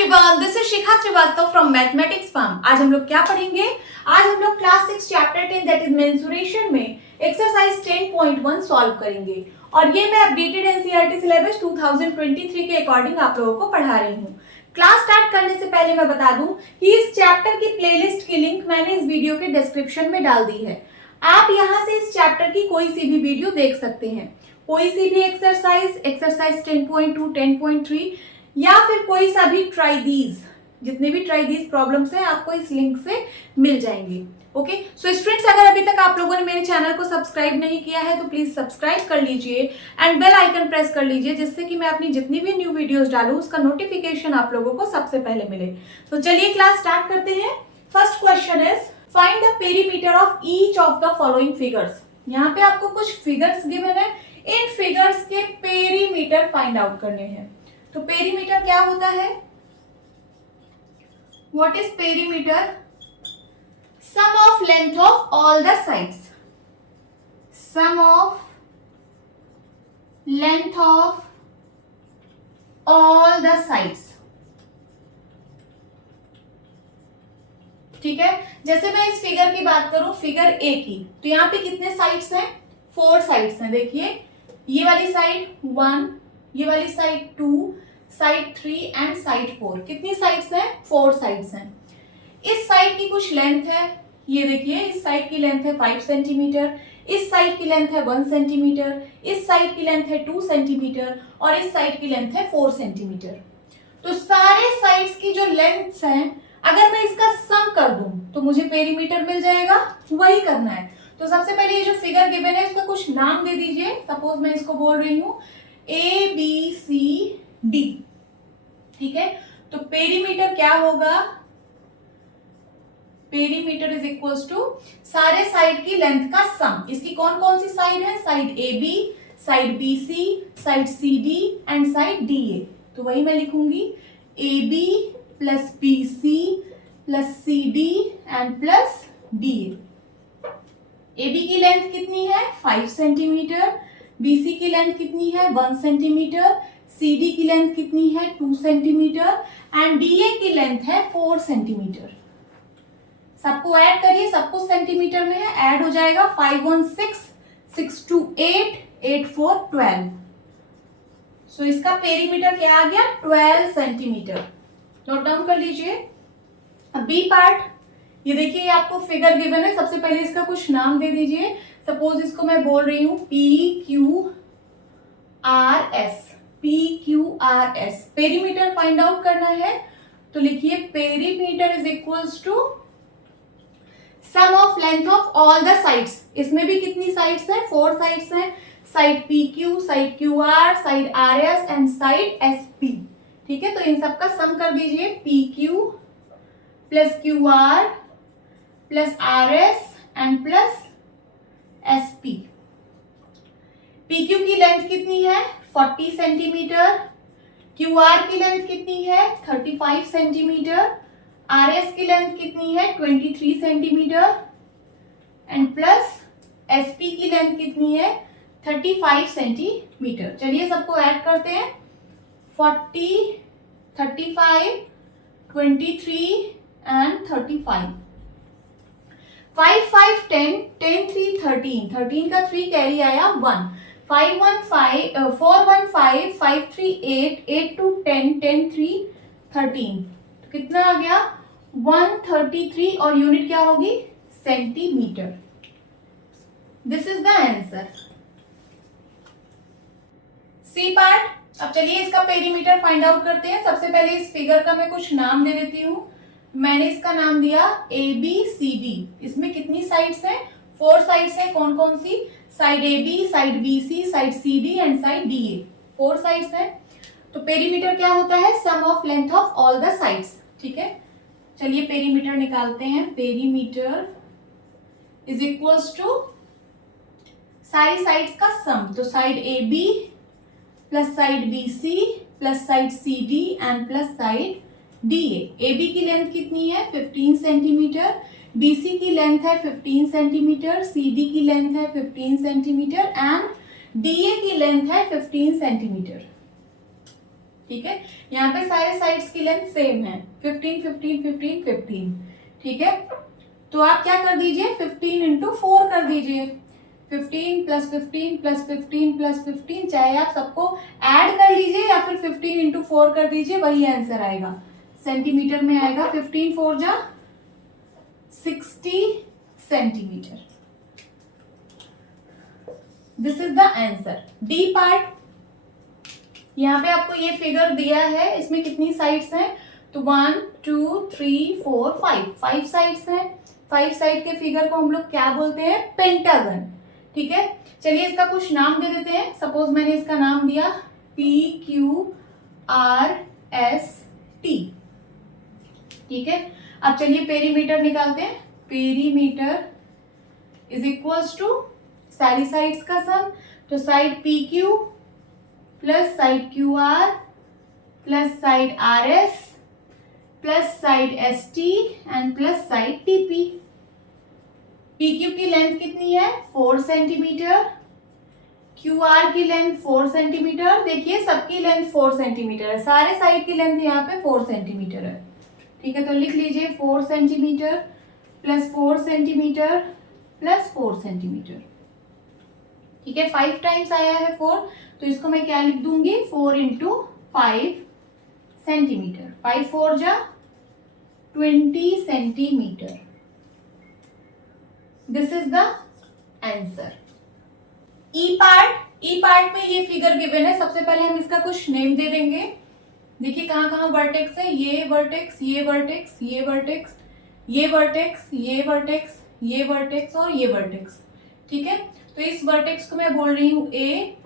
Everyone, this is Shikha Srivastava from mathematics farm. आज हम लोग क्या पढ़ेंगे? आज हम लोग class 6 chapter 10 that is mensuration में एक्सरसाइज 10.1 सॉल्व करेंगे और ये मैं अपडेटेड एनसीईआरटी सिलेबस 2023 के अकॉर्डिंग आप लोगों को पढ़ा रही हूँ। क्लास स्टार्ट करने से पहले मैं बता दूं कि इस चैप्टर की प्लेलिस्ट की लिंक मैंने इस वीडियो के डिस्क्रिप्शन में डाल दी है। आप यहाँ से इस चैप्टर की कोई सी भी वीडियो देख सकते हैं, कोई सी भी एक्सरसाइज 10.2, 10.3 या फिर कोई सा भी ट्राई दीज, जितने भी ट्राई दीज प्रॉब्लम्स हैं आपको इस लिंक से मिल जाएंगे। ओके, सो स्टूडेंट्स, अगर अभी तक आप लोगों ने मेरे चैनल को सब्सक्राइब नहीं किया है तो प्लीज सब्सक्राइब कर लीजिए एंड बेल आइकन प्रेस कर लीजिए, जिससे कि मैं अपनी जितनी भी न्यू वीडियोस डालूं उसका नोटिफिकेशन आप लोगों को सबसे पहले मिले। तो चलिए क्लास स्टार्ट करते हैं। First question is find the perimeter of each of the following figures. यहाँ पे आपको कुछ फिगर्स गिवन है, इन फिगर्स के पेरीमीटर फाइंड आउट करने हैं। तो पेरीमीटर क्या होता है? What is perimeter? Sum of length of all the sides, sum of length of all the sides. ठीक है, जैसे मैं इस फिगर की बात करूं, फिगर ए की, तो यहाँ पे कितने साइड्स हैं? 4 साइड्स हैं। देखिए, ये वाली साइड 1, ये वाली साइड 2, साइड 3 एंड साइड 4। कितनी साइड्स हैं? 4 साइड्स हैं। इस साइड की कुछ लेंथ है, ये देखिए, इस साइड की लेंथ है 5 सेंटीमीटर, इस साइड की लेंथ है 1 सेंटीमीटर, इस साइड की लेंथ है 2 सेंटीमीटर और इस साइड की लेंथ है 4 सेंटीमीटर। तो सारे साइड्स की जो लेंथ्स हैं, अगर मैं इसका सम कर दूं तो मुझे पेरीमीटर मिल जाएगा। वही करना है। तो सबसे पहले ये जो फिगर गिवन है इसका कुछ नाम दे दीजिए। सपोज मैं इसको बोल रही हूं ABCD। ठीक है, तो पेरीमीटर क्या होगा? पेरीमीटर इज इक्वल्स टू सारे साइड की लेंथ का सम। इसकी कौन कौन सी साइड है? Side AB, side BC, side CD and side DA। तो वही मैं लिखूंगी AB plus BC plus CD and plus DA। AB की लेंथ कितनी है? 5 सेंटीमीटर। BC की लेंथ कितनी है? 1 सेंटीमीटर। CD की लेंथ कितनी है? 2 सेंटीमीटर एंड DA की लेंथ है 4 सेंटीमीटर। सबको ऐड करिए, सब कुछ सेंटीमीटर में है, ऐड हो जाएगा 5 1 6, 6 2 8, 8 4 12। सो इसका पेरीमीटर क्या आ गया? 12 सेंटीमीटर। नोट डाउन कर लीजिए। अब बी पार्ट, ये देखिए, ये आपको फिगर गिवन है। सबसे पहले इसका कुछ नाम दे दीजिए। सपोज इसको मैं बोल रही हूं PQRS। PQRS perimeter find out करना है, तो लिखिए perimeter is equals to sum of length of all the sides. इसमें भी कितनी साइड्स हैं? 4 साइड्स हैं। Side PQ, side QR, side RS and side SP। ठीक है, तो इन सब का सम कर दीजिए। PQ plus QR plus RS and plus SP। PQ की लेंथ कितनी है? 40 सेंटीमीटर। QR की लेंथ कितनी है? 35 सेंटीमीटर। RS की लेंथ कितनी है? 23 सेंटीमीटर एंड प्लस SP की लेंथ कितनी है? 35 सेंटीमीटर। चलिए सबको ऐड करते हैं। 40, 35, 23 एंड 35। 5 5 10, 10 3 13, 13 का 3 कैरी आया 1। 5 1 5, 4 1 5, 5 3 8, 8 2 10, 10 3 13। तो कितना आ गया? 133 और यूनिट क्या होगी? Centimetre. This is the answer. C part, अब चलिए इसका पेरीमीटर फाइंड आउट करते हैं। सबसे पहले इस फिगर का मैं कुछ नाम दे देती हूँ। मैंने इसका नाम दिया ABCD। इसमें कितनी साइड्स हैं? 4 साइड्स हैं। कौन कौन सी? Side AB, side BC, side CD and side DA। 4 sides हैं। तो पेरीमीटर क्या होता है? Sum of length of all the sides. ठीक है, चलिए पेरीमीटर निकालते हैं। पेरीमीटर इज इक्वल्स टू सारी साइड्स का सम। तो side AB plus side BC plus side CD and plus side DA। AB की लेंथ कितनी है? 15 सेंटीमीटर। BC की लेंथ है 15 सेंटीमीटर। CD की लेंथ है 15 सेंटीमीटर एंड DA की लेंथ है 15 सेंटीमीटर। ठीक है, यहाँ पे सारे साइड्स की लेंथ सेम है 15 15 15 15, ठीक है। तो आप क्या कर दीजिए 15 इंटू 4 कर दीजिए, 15 प्लस 15 प्लस 15 प्लस 15, चाहे आप सबको ऐड कर लीजिए या फिर 15 इंटू 4 कर दीजिए, वही आंसर आएगा, सेंटीमीटर में आएगा। 15 4 जा 60 centimetre. This is the answer. D part, यहाँ पे आपको ये फिगर दिया है, इसमें कितनी साइड्स हैं, तो 1 2 3 4 5 साइड्स हैं। 5 साइड के फिगर को हम लोग क्या बोलते हैं, पेंटागन, ठीक है। चलिए इसका कुछ नाम दे देते हैं। सपोज मैंने इसका नाम दिया PQRST, ठीक है। अब चलिए पेरीमीटर निकालते हैं। पेरीमीटर इज इक्वल्स टू सारी साइड्स का सम, तो side PQ plus side QR plus side RS plus side ST and plus side TP। PQ की लेंथ कितनी है 4 सेंटीमीटर, QR की लेंथ 4 सेंटीमीटर, देखिए सबकी लेंथ 4 सेंटीमीटर है, सारे साइड की लेंथ यहाँ पे 4 सेंटीमीटर है, ठीक है। तो लिख लीजिए 4 centimetre plus 4 centimetre plus 4 centimetre, ठीक है। 5 टाइम्स आया है 4, तो इसको मैं क्या लिख दूंगी 4 इंटू 5 सेंटीमीटर, 5 4 जा 20 centimetre. This is the answer. E part में ये फिगर गिवन है। सबसे पहले हम इसका कुछ नेम दे देंगे। देखिए कहाँ कहाँ वर्टेक्स है, ये वर्टेक्स, ये वर्टेक्स, ये वर्टेक्स, ये वर्टेक्स, ये वर्टेक्स, ये वर्टेक्स और ये वर्टेक्स, ठीक है। तो इस वर्टेक्स को मैं बोल रही हूं ए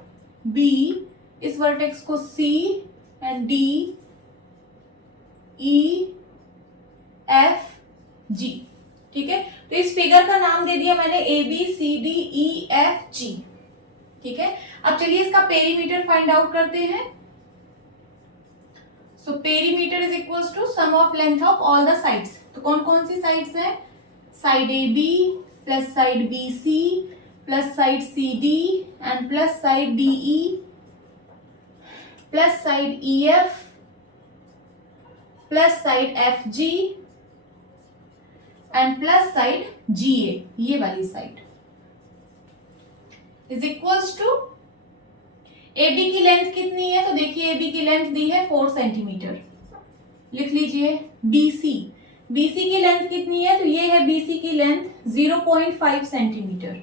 बी, इस वर्टेक्स को C and D E F G, ठीक है। तो इस फिगर का नाम दे दिया मैंने A B C D E F G, ठीक है। अब चलिए इसका पेरीमीटर फाइंड आउट करते हैं। So perimeter is equals to sum of length of all the sides. तो कौन कौन सी साइड्स हैं, side A B plus side B C plus side C D and plus side D E plus side E F plus side F G and plus side G A, ये वाली side is equals to A B की length कितनी है, तो देखिए ए B की length दी है 4 centimetre, लिख लीजिए। BC की लेंथ कितनी है, तो ये है BC की लेंथ 0.5 सेंटीमीटर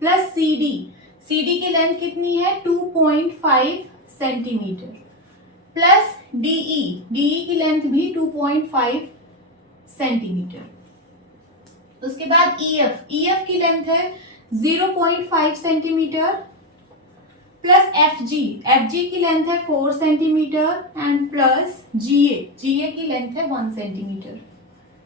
प्लस CD की लेंथ कितनी है 2.5 सेंटीमीटर प्लस DE की लेंथ भी 2.5 सेंटीमीटर। उसके बाद EF की लेंथ है 0.5 सेंटीमीटर प्लस FG की लेंथ है 4 सेंटीमीटर एंड प्लस GA की लेंथ है 1 सेंटीमीटर।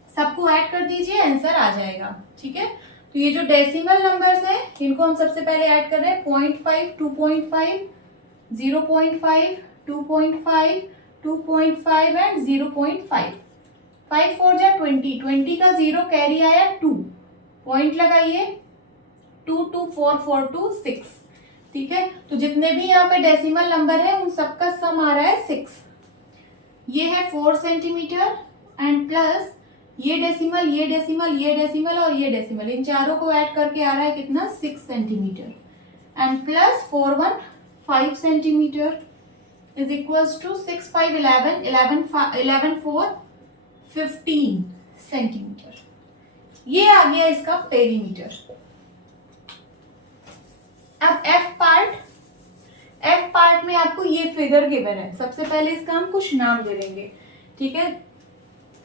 सबको ऐड कर दीजिए, आंसर आ जाएगा, ठीक है। तो ये जो डेसिमल नंबर्स हैं इनको हम सबसे पहले ऐड कर रहे हैं 0.5 2.5 0.5 2.5 2.5 एंड 0.5। 5 4 जा 20 का 0 कैरी आया 2, पॉइंट लगाइए 2 2 4 4 2 6, ठीक है। तो जितने भी यहाँ पे डेसिमल नंबर है उन सबका सम आ रहा है 6। ये है 4 सेंटीमीटर एंड प्लस ये डेसिमल ये डेसिमल ये डेसिमल और ये डेसिमल, इन चारों को ऐड करके आ रहा है कितना 6 centimetre and plus 4 1 5 centimetre is equals to 6 5 11 11 4 15 centimetre. ये आ गया इसका पेरीमीटर। अब एफ पार्ट में आपको ये फिगर गिवन है। सबसे पहले इसका हम कुछ नाम दे देंगे, ठीक है।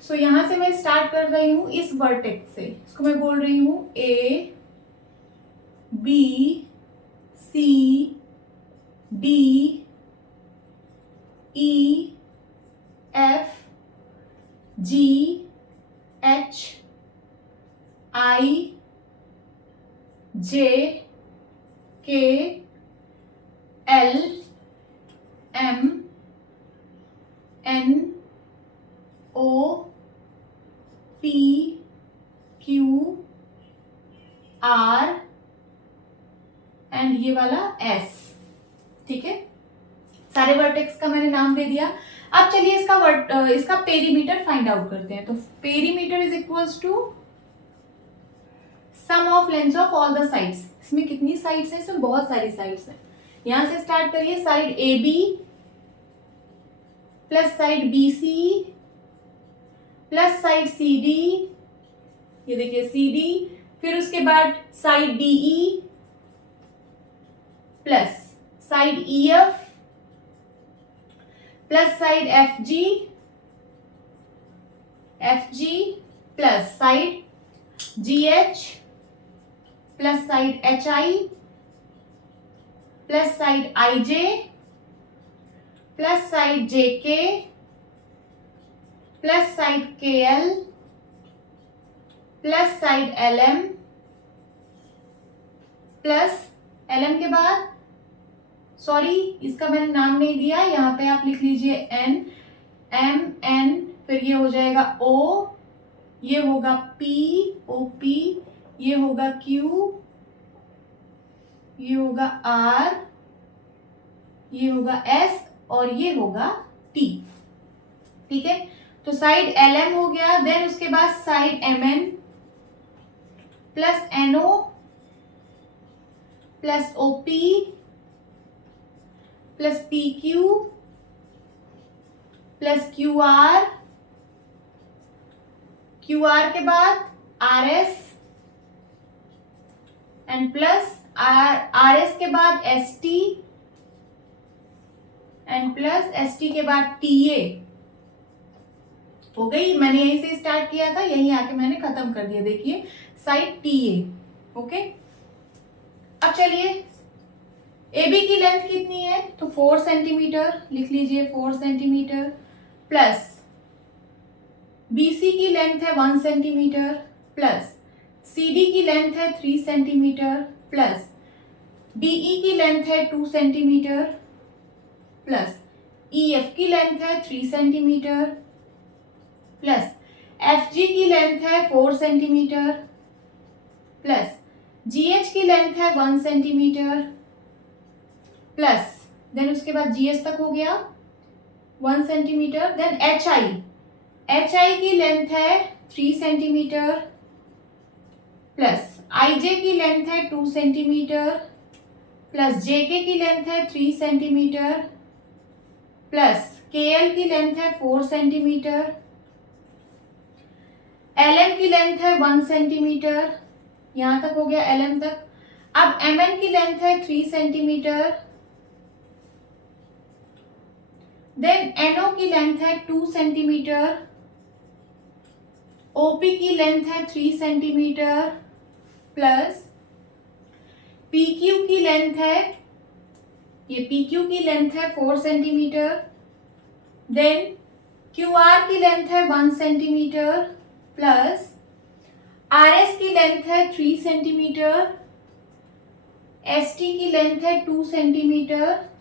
सो यहां से मैं स्टार्ट कर रही हूं इस वर्टेक्स से, इसको मैं बोल रही हूं A B C D E F G H I J K L M N O P Q R and ये वाला एस, ठीक है। सारे वर्टेक्स का मैंने नाम दे दिया। अब चलिए इसका पेरीमीटर फाइंड आउट करते हैं। तो perimeter is equals to sum of length of all the sides. इसमें कितनी साइड्स हैं? इसमें बहुत सारी साइड्स हैं। यहां से स्टार्ट करिए, side A B plus side B C plus side C D, ये देखिए सी डी, फिर उसके बाद side D E plus side E F plus side F G plus side G H plus side H I plus side I J plus side J K plus side K L plus side L M plus L M के बाद, sorry इसका मैंने नाम नहीं दिया, यहां पे आप लिख लीजिए एन, एम एन, फिर ये हो जाएगा ओ, ये होगा पी ओ पी, ये होगा क्यू, ये होगा आर, ये होगा एस और ये होगा टी। ठीक है, तो साइड एल एम हो गया। देन उसके बाद side M N plus N O plus O P plus P Q plus Q R के बाद R S and plus R S के बाद S T and plus S T के बाद टी ए। हो गई, मैंने यहीं से स्टार्ट किया था, यहीं आके मैंने खत्म कर दिया। देखिए साइड टी ए। ओके, अब चलिए ए बी की लेंथ कितनी है? तो 4 सेंटीमीटर, लिख लीजिए 4 सेंटीमीटर, प्लस बी सी की लेंथ है 1 सेंटीमीटर, प्लस सी डी की लेंथ है 3 सेंटीमीटर, प्लस डी ई की लेंथ है 2 सेंटीमीटर, प्लस ई एफ की लेंथ है 3 सेंटीमीटर, प्लस एफ जी की लेंथ है 4 सेंटीमीटर, प्लस जी एच की लेंथ है 1 सेंटीमीटर, प्लस देन उसके बाद जी एच तक हो गया 1 सेंटीमीटर। देन एच आई की लेंथ है 3 सेंटीमीटर, प्लस आई जे की लेंथ है 2 सेंटीमीटर, प्लस जे के की लेंथ है 3 सेंटीमीटर, प्लस के एल की लेंथ है 4 सेंटीमीटर, एल एम की लेंथ है 1 सेंटीमीटर, यहां तक हो गया एल एम तक। अब एम एन की लेंथ है 3 सेंटीमीटर, देन एनओ की लेंथ है 2 सेंटीमीटर, ओपी की लेंथ है 3 सेंटीमीटर, प्लस पी क्यू की लेंथ है, ये पी क्यू की लेंथ है 4 सेंटीमीटर, देन क्यू आर की लेंथ है 1 सेंटीमीटर, प्लस आर एस की लेंथ है 3 सेंटीमीटर, एस टी की लेंथ है 2 सेंटीमीटर,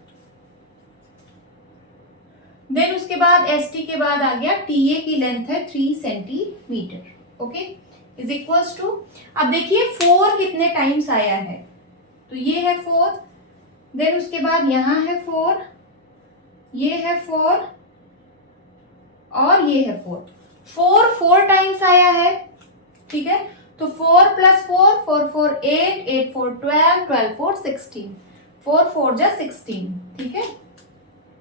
देन उसके बाद एस टी के बाद आ गया टी ए की लेंथ है 3 centimetre. Okay, is equals to, अब देखिए 4 कितने टाइम्स आया है? तो ये है 4, देन उसके बाद यहां है 4, ये है 4 और ये है 4, 4 टाइम्स आया है। ठीक है, तो 4 प्लस 4, 4 4 8, 8 4 12, 12 4 16, 4 4 जा 16। ठीक है,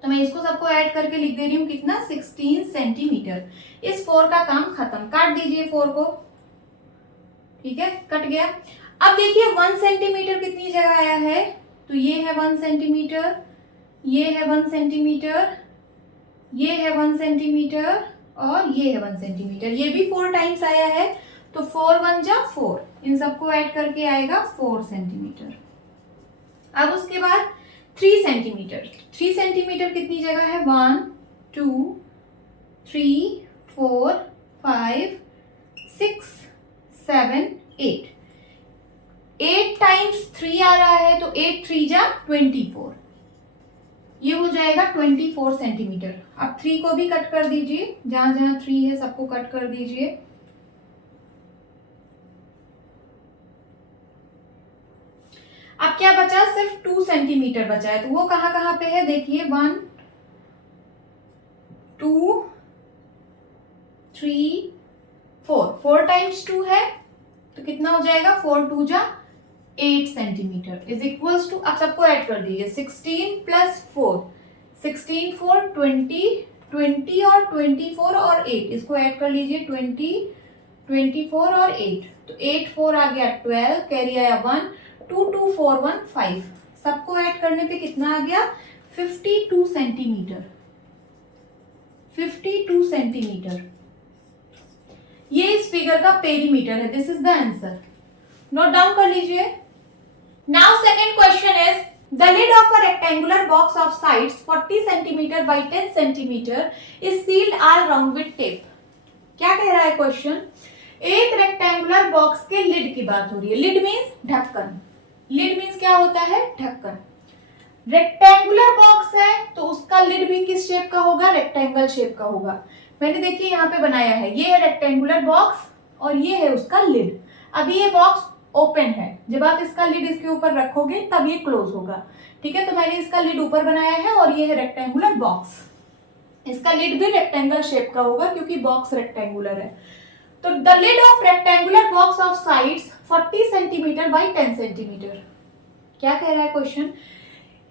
तो मैं इसको सबको ऐड करके लिख दे रही हूँ, कितना? 16 सेंटीमीटर। इस 4 का काम खत्म, काट दीजिए 4 को। ठीक है, कट गया। अब देखिए 1 सेंटीमीटर कितनी जगह आया है? तो ये है 1 सेंटीमीटर, ये है 1 सेंटीमीटर, ये है 1 सेंटीमीटर और ये है 1 सेंटीमीटर। ये भी 4 टाइम्स आया है, तो 4 1 जा 4, इन सबको ऐड करके आएगा 4 सेंटीमीटर। अब उसके बाद 3 सेंटीमीटर, 3 सेंटीमीटर कितनी जगह है? 1 2 3 4 5 6 7 8, 8 टाइम्स 3 आ रहा है, तो 8 3 जा 24, ये हो जाएगा 24 सेंटीमीटर। अब 3 को भी कट कर दीजिए, जहां जहां 3 है सबको कट कर दीजिए। अब क्या बचा, सिर्फ 2 सेंटीमीटर बचा है, तो वो कहाँ कहाँ पे है देखिए, 1 2 3 4, 4 टाइम्स 2 है तो कितना हो जाएगा, 4 2 जा 8 सेंटीमीटर इज इक्वल्स टू, अब सबको ऐड कर दीजिए, 16 प्लस 4, 16 4 20, 20 और 24 और 8, इसको ऐड कर लीजिए, 20 24 और 8, तो 8 4 आ गया 12, कैरी आया 1, 2 2 4 1 5, सबको ऐड करने पे कितना आ गया, 52 सेंटीमीटर, 52 सेंटीमीटर। ये इस फिगर का पेरीमीटर है, this is the answer, note down कर लीजिए। Now second question is the lid of a rectangular box of sides 40 centimetre by 10 centimetre is sealed all round with tape. क्या कह रहा है क्वेश्चन, एक रेक्टेंगुलर बॉक्स के lid की बात हो रही है, लिड मीन्स ढक्कन, लिड मीन्स क्या होता है, ढक्कन। रेक्टेंगुलर बॉक्स है तो उसका लिड भी किस शेप का होगा, रेक्टेंगल शेप का होगा। मैंने देखिए यहाँ पे बनाया है, ये है रेक्टेंगुलर बॉक्स और ये है उसका लिड। अभी ये बॉक्स ओपन है, जब आप इसका लिड इसके ऊपर रखोगे तब ये क्लोज होगा, ठीक है। तो मैंने इसका लिड ऊपर बनाया है और ये है रेक्टेंगुलर बॉक्स, इसका लिड भी रेक्टेंगल शेप का होगा क्योंकि बॉक्स रेक्टेंगुलर है। तो the lid of rectangular box of sides 40 centimetre by 10 centimetre. क्या कह रहा है क्वेश्चन,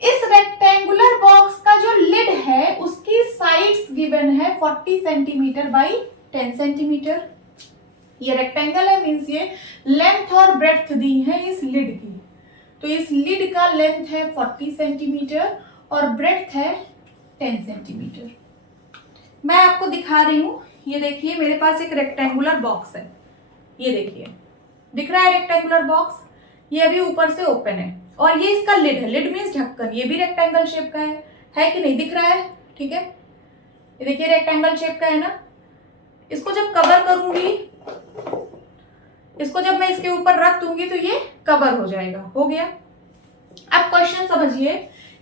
इस रेक्टेंगुलर बॉक्स का जो लिड है उसकी साइड्स गिवन है 40 सेंटीमीटर बाई 10 सेंटीमीटर। ये रेक्टेंगल है मींस ये लेंथ और ब्रेड्थ दी है इस लिड की, तो इस लिड का लेंथ है 40 सेंटीमीटर और ब्रेड्थ है 10 सेंटीमीटर। मैं आपको दिखा रही हूं, ये देखिए मेरे पास एक रेक्टेंगुलर बॉक्स है, ये देखिए दिख रहा है रेक्टेंगुलर बॉक्स, ये अभी ऊपर से ओपन है और ये इसका लिड है, लिड मीन्स ढक्कन, ये भी रेक्टेंगल शेप का है कि नहीं, दिख रहा है, ठीक है। ये देखिए रेक्टेंगल शेप का है ना, इसको जब कवर करूंगी, इसको जब मैं इसके ऊपर रख दूंगी तो ये कवर हो जाएगा, हो गया। अब क्वेश्चन समझिए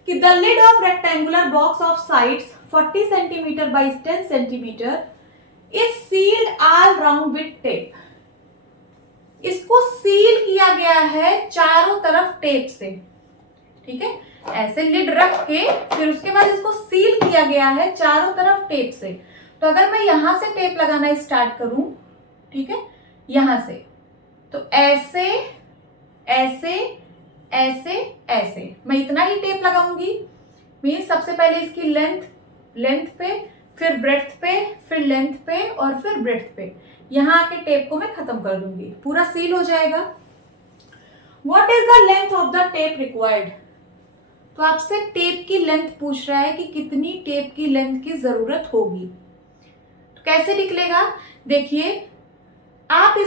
कि the lid of rectangular box of sides 40 centimetre by 10 centimetre is sealed all round with tape. इसको सील किया गया है चारों तरफ टेप से, ठीक है, ऐसे लिड रख के फिर उसके बाद इसको सील किया गया है चारों तरफ टेप से। तो अगर मैं यहां से टेप लगाना स्टार्ट करूं, ठीक है, यहां से, तो ऐसे ऐसे ऐसे ऐसे मैं इतना ही टेप लगाऊंगी, मीन्स सबसे पहले इसकी लेंथ पे, फिर ब्रेड्थ पे, फिर लेंथ पे और फिर ब्रेड्थ पे, यहां आके टेप को मैं खत्म कर दूंगी, पूरा सील हो जाएगा। What is the length of the tape required, तो आपसे टेप की लेंथ पूछ रहा है कि कितनी टेप की लेंथ की जरूरत होगी। तो कैसे निकलेगा, देखिए आप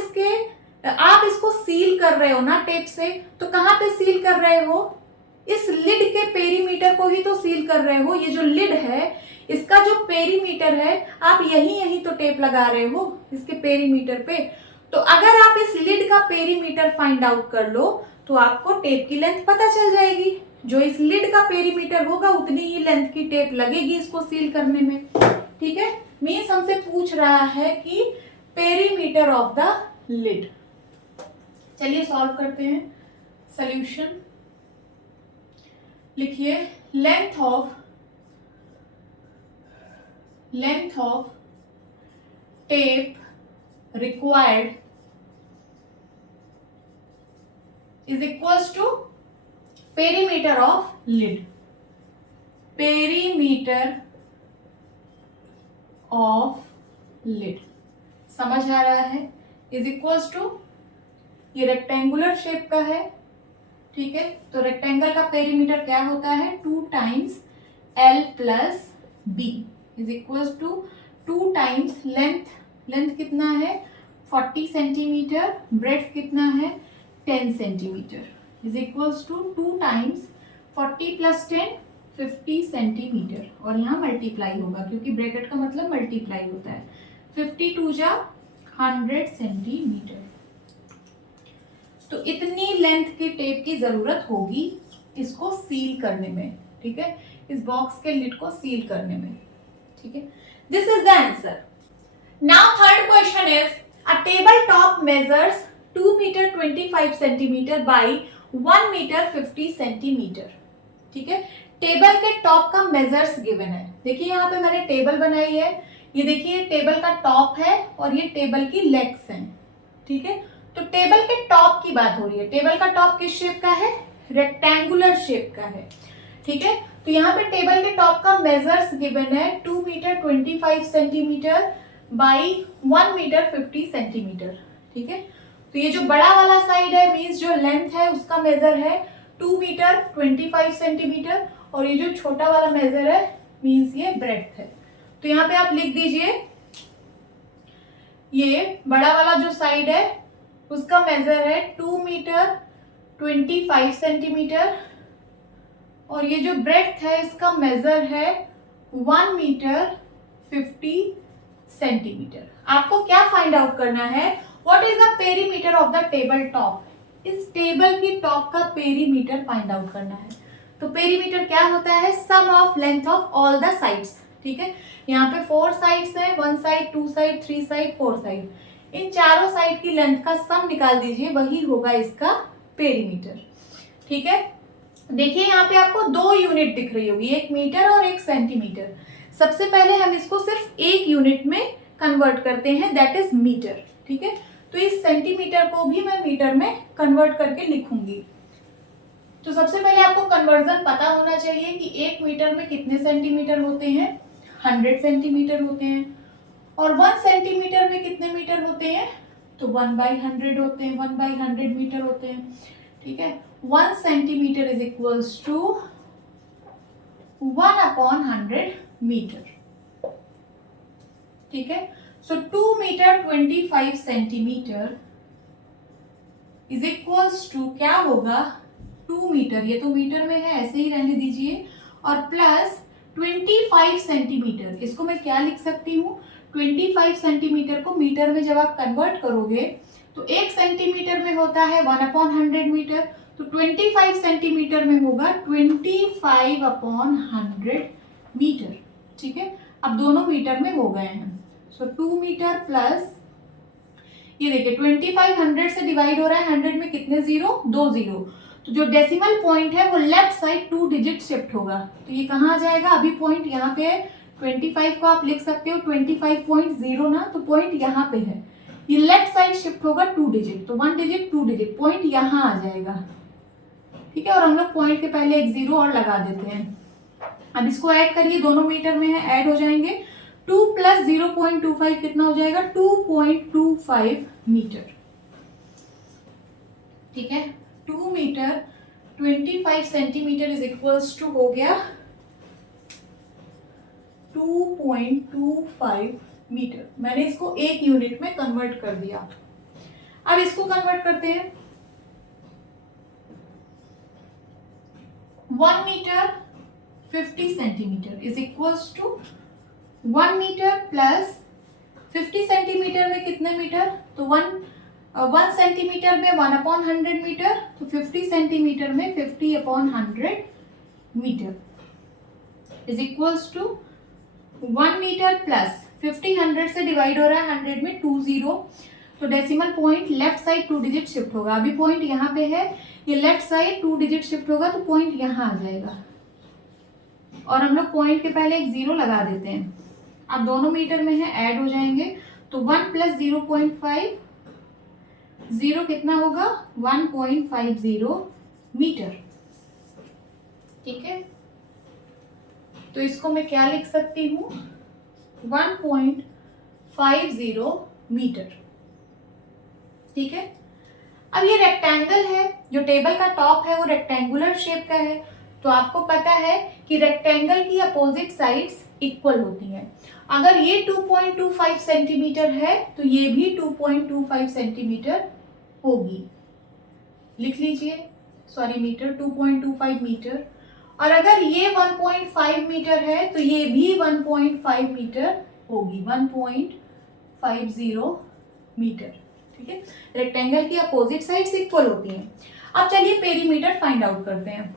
इसको सील कर रहे हो ना टेप से, तो कहां पे सील कर रहे हो, इस लिड के पेरीमीटर को ही तो सील कर रहे हो। ये जो लिड है इसका जो पेरीमीटर है, आप यही तो टेप लगा रहे हो इसके पेरीमीटर पे। तो अगर आप इस लिड का पेरीमीटर फाइंड आउट कर लो तो आपको टेप की लेंथ पता चल जाएगी, जो इस लिड का पेरीमीटर होगा उतनी ही लेंथ की टेप लगेगी इसको सील करने में, ठीक है। मीन्स हमसे पूछ रहा है कि पेरीमीटर ऑफ द लिड। चलिए सॉल्व करते हैं, सॉल्यूशन लिखिए, length of tape required is equals to perimeter of lid, perimeter of lid, समझ आ रहा है, इज इक्वल्स टू, ये रेक्टेंगुलर शेप का है, ठीक है, तो रेक्टेंगल का पेरीमीटर क्या होता है, 2 times L plus B is equals to 2 times length कितना है 40 सेंटीमीटर, ब्रेड्थ कितना है 10 centimetre is equals to 2 times 40 plus 10 50 centimetre, और यहाँ मल्टीप्लाई होगा क्योंकि ब्रैकेट का मतलब मल्टीप्लाई होता है, 52 जा 100 सेंटीमीटर। तो इतनी लेंथ की टेप की जरूरत होगी इसको सील करने में, ठीक है, इस बॉक्स के लिड को सील करने में, ठीक है। This is the answer. Now third question is a table top measures 2 metre 25 centimetre by 1 metre 50 centimetre. ठीक है, टेबल के टॉप का मेजर्स गिवन है। देखिए यहाँ पे मैंने टेबल बनाई है, ये देखिए टेबल का टॉप है और ये टेबल की लेग्स हैं। ठीक है, तो टेबल के टॉप की बात हो रही है। टेबल का टॉप किस शेप का है? रेक्टेंगुलर शेप का है। ठीक है, तो यहाँ पे टेबल के टॉप का मेजर्स गिवन है 2 metre 25 centimetre by 1 metre 50 centimetre. ठीक है, तो ये जो बड़ा वाला साइड है मीन्स जो लेंथ है उसका मेजर है 2 मीटर 25 सेंटीमीटर और ये जो छोटा वाला मेजर है मीन्स ये ब्रेड्थ है। तो यहाँ पे आप लिख दीजिए ये बड़ा वाला जो साइड है उसका मेजर है 2 मीटर 25 सेंटीमीटर और ये जो ब्रेड्थ है इसका मेजर है 1 मीटर 50 सेंटीमीटर। आपको क्या फाइंड आउट करना है? What is the perimeter of the table top? इस टेबल की टॉप का पेरीमीटर फाइंड आउट करना है। तो पेरीमीटर क्या होता है? Sum of length of all the sides. ठीक है, यहाँ पे 4 साइड्स हैं, 1 साइड 2 साइड 3 साइड 4 साइड, इन चारों साइड की लेंथ का सम निकाल दीजिए, वही होगा इसका पेरीमीटर। ठीक है, देखिए यहाँ पे आपको 2 यूनिट दिख रही होगी, 1 मीटर और 1 सेंटीमीटर। सबसे पहले हम इसको सिर्फ 1 यूनिट में कन्वर्ट करते हैं, दैट इज मीटर। ठीक है, तो इस सेंटीमीटर को भी मैं मीटर में कन्वर्ट करके लिखूंगी। तो सबसे पहले आपको कन्वर्जन पता होना चाहिए कि 1 मीटर में कितने सेंटीमीटर होते हैं? 100 सेंटीमीटर होते हैं। और 1 सेंटीमीटर में कितने मीटर होते हैं? तो 1/100 होते हैं, 1/100 मीटर होते हैं। ठीक है, 1 centimetre is equals to 1/100 metre. ठीक है, so 2 metre 25 centimetre is equals to क्या होगा? 2 मीटर, ये तो मीटर में है ऐसे ही रहने दीजिए, और प्लस 25 सेंटीमीटर, इसको मैं क्या लिख सकती हूँ? 25 सेंटीमीटर को मीटर में जब आप कन्वर्ट करोगे तो 1 सेंटीमीटर में होता है 1/100 मीटर, तो 25 सेंटीमीटर में होगा 25/100 मीटर। ठीक है, अब दोनों मीटर में हो गए हैं। सो 2 मीटर प्लस ये देखिए 25 100 से डिवाइड हो रहा है, 100 में कितने जीरो? 2 जीरो, तो जो डेसिमल पॉइंट है वो लेफ्ट साइड 2 डिजिट शिफ्ट होगा, तो ये कहाँ आ जाएगा? अभी पॉइंट यहाँ पे है, 25 को आप लिख सकते हो 25.0 ना, तो पॉइंट यहाँ पे है, ये लेफ्ट साइड शिफ्ट होगा 2 डिजिट, तो 1 डिजिट 2 डिजिट, पॉइंट यहाँ आ जाएगा। ठीक है, और हम लोग पॉइंट के पहले एक जीरो और लगा देते हैं। अब इसको ऐड करिए, दोनों मीटर में है, ऐड हो जाएंगे। 2 प्लस 0.25 कितना हो जाएगा? 2.25 मीटर। ठीक है, 2 metre 25 centimetre is equals to हो गया 2.25 मीटर। मैंने इसको 1 यूनिट में कन्वर्ट कर दिया। अब इसको कन्वर्ट करते हैं। 1 metre 50 centimetre is equals to 1 metre plus 50 centimetre में कितने मीटर? तो 1 सेंटीमीटर में 1/100 मीटर, तो 50 सेंटीमीटर में 50/100 metre is equals to 1 metre plus 50 100 से डिवाइड हो रहा है, 100 में 2 जीरो, तो decimal point left side 2 digit shift होगा। अभी पॉइंट यहाँ पे है, ये लेफ्ट साइड 2 डिजिट शिफ्ट होगा तो पॉइंट यहाँ आ जाएगा, और हम लोग पॉइंट के पहले एक जीरो लगा देते हैं। अब दोनों मीटर में है, ऐड हो जाएंगे, तो 1 प्लस 0.5, जीरो कितना होगा? 1.50 मीटर। ठीक है, तो इसको मैं क्या लिख सकती हूँ? 1.50 मीटर। ठीक है, अब ये रेक्टेंगल है, जो टेबल का टॉप है वो रेक्टेंगुलर शेप का है, तो आपको पता है कि रेक्टेंगल की अपोजिट साइड्स इक्वल होती हैं। अगर ये 2.25 सेंटीमीटर है तो ये भी 2.25 सेंटीमीटर होगी, लिख लीजिए, सॉरी मीटर, 2.25 मीटर। और अगर ये 1.5 मीटर है तो ये भी 1.5 मीटर होगी, 1.50 मीटर। ठीक है, रेक्टेंगल की अपोजिट साइड्स इक्वल होती हैं। अब चलिए पेरीमीटर फाइंड आउट करते हैं।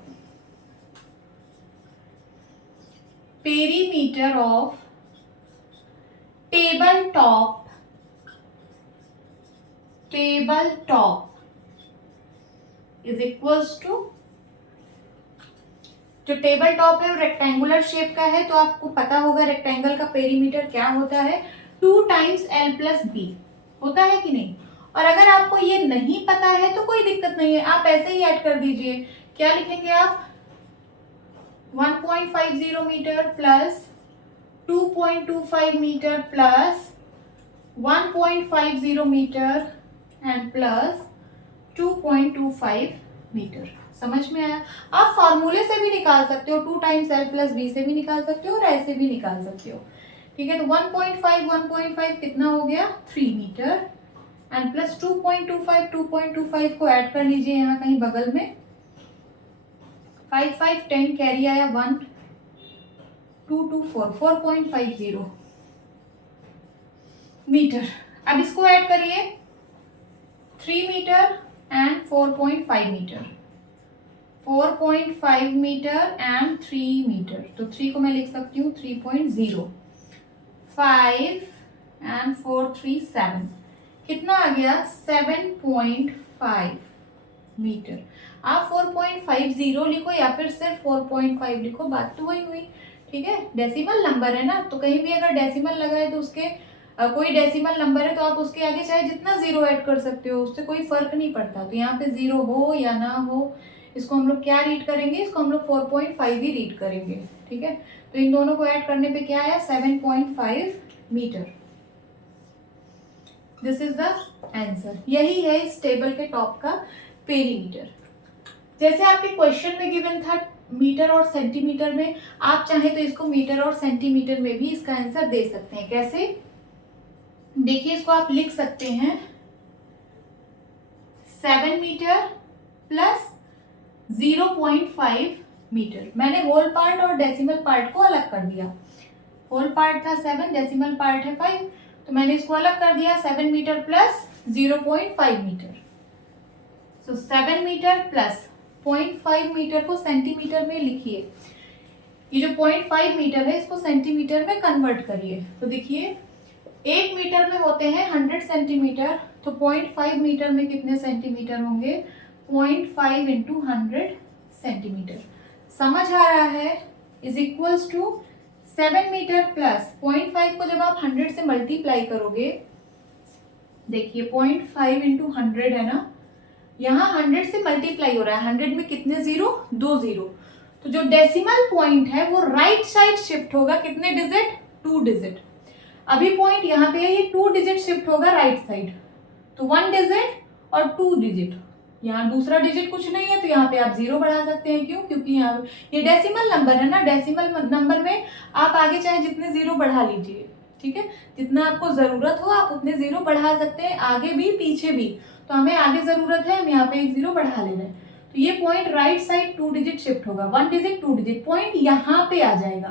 Perimeter of table top is equals to, जो टेबल टॉप है वो रेक्टेंगुलर शेप का है, तो आपको पता होगा रेक्टेंगल का पेरीमीटर क्या होता है, 2 टाइम्स L प्लस बी होता है कि नहीं। और अगर आपको ये नहीं पता है तो कोई दिक्कत नहीं है, आप ऐसे ही ऐड कर दीजिए। क्या लिखेंगे आप, 1.50 metre plus 2.25 metre plus 1.50 metre and plus 2.25 metre. समझ में आया। आप फॉर्मूले से भी निकाल सकते हो, 2 टाइम्स L प्लस बी से भी निकाल सकते हो और ऐसे भी निकाल सकते हो। ठीक है, तो 1.5 कितना हो गया, 3 मीटर एंड प्लस 2.25 को ऐड कर लीजिए यहाँ कहीं बगल में, 5 5 10 कैरी आया 1 2 2 4 4.50 मीटर। अब इसको ऐड करिए 3 metre and 4.5 metre, 4.5 metre and 3 metre, तो 3 को मैं लिख सकती हूँ 3.0, 5 एंड 4 3 7, कितना आ गया 7.5 मीटर। आप 4.50 लिखो या फिर सिर्फ 4.5 लिखो, बात तो वही हुई। ठीक है, डेसिमल नंबर है ना, तो कहीं भी अगर डेसिमल लगा है तो उसके कोई डेसिमल नंबर है तो आप उसके आगे चाहे जितना जीरो ऐड कर सकते हो, उससे कोई फर्क नहीं पड़ता। तो यहाँ पे जीरो हो या ना हो, इसको हम लोग क्या रीड करेंगे, इसको हम लोग 4.5 ही रीड करेंगे। ठीक है, तो इन दोनों को ऐड करने पे क्या आया, 7.5 metre. This is the answer. यही है इस टेबल के टॉप का पेरीमीटर। जैसे आपके क्वेश्चन में गिवन था मीटर और सेंटीमीटर में, आप चाहे तो इसको मीटर और सेंटीमीटर में भी इसका आंसर दे सकते हैं। कैसे, देखिए इसको आप लिख सकते हैं 7 मीटर प्लस 0.5 मीटर। मैंने होल पार्ट और डेसिमल पार्ट को अलग कर दिया। होल पार्ट था 7, डेसिमल पार्ट है 5, तो मैंने इसको अलग कर दिया, 7 मीटर प्लस 0.5 मीटर। सो 7 मीटर प्लस 0.5 मीटर को सेंटीमीटर में लिखिए। ये जो 0.5 मीटर है इसको सेंटीमीटर में कन्वर्ट करिए। तो देखिए 1 मीटर में होते हैं 100 सेंटीमीटर, तो 0.5 मीटर में कितने सेंटीमीटर होंगे, 0.5 इंटू 100 सेंटीमीटर। समझ आ रहा है, is equals to 7 metre plus 0.5 को जब आप 100 से मल्टीप्लाई करोगे, देखिए 0.5 इंटू 100 है ना, यहाँ 100 से मल्टीप्लाई हो रहा है, 100 में कितने जीरो, 2 जीरो, तो जो डेसिमल पॉइंट है वो राइट साइड शिफ्ट होगा, कितने डिजिट, 2 डिजिट। अभी पॉइंट यहाँ पे है, ये 2 डिजिट शिफ्ट होगा राइट साइड, तो 1 डिजिट और 2 डिजिट। यहाँ दूसरा डिजिट कुछ नहीं है तो यहाँ पे आप 0 बढ़ा सकते हैं। क्यों, क्योंकि यहाँ ये डेसिमल नंबर है ना, डेसिमल नंबर में आप आगे चाहे जितने 0 बढ़ा लीजिए। ठीक है, जितना आपको जरूरत हो आप उतने 0 बढ़ा सकते हैं, आगे भी पीछे भी। तो हमें आगे जरूरत है, हम यहाँ पे 1 0 बढ़ा ले रहे हैं, तो ये point right side 2 digit shift होगा, 1 डिजिट 2 डिजिट, पॉइंट यहाँ पे आ जाएगा,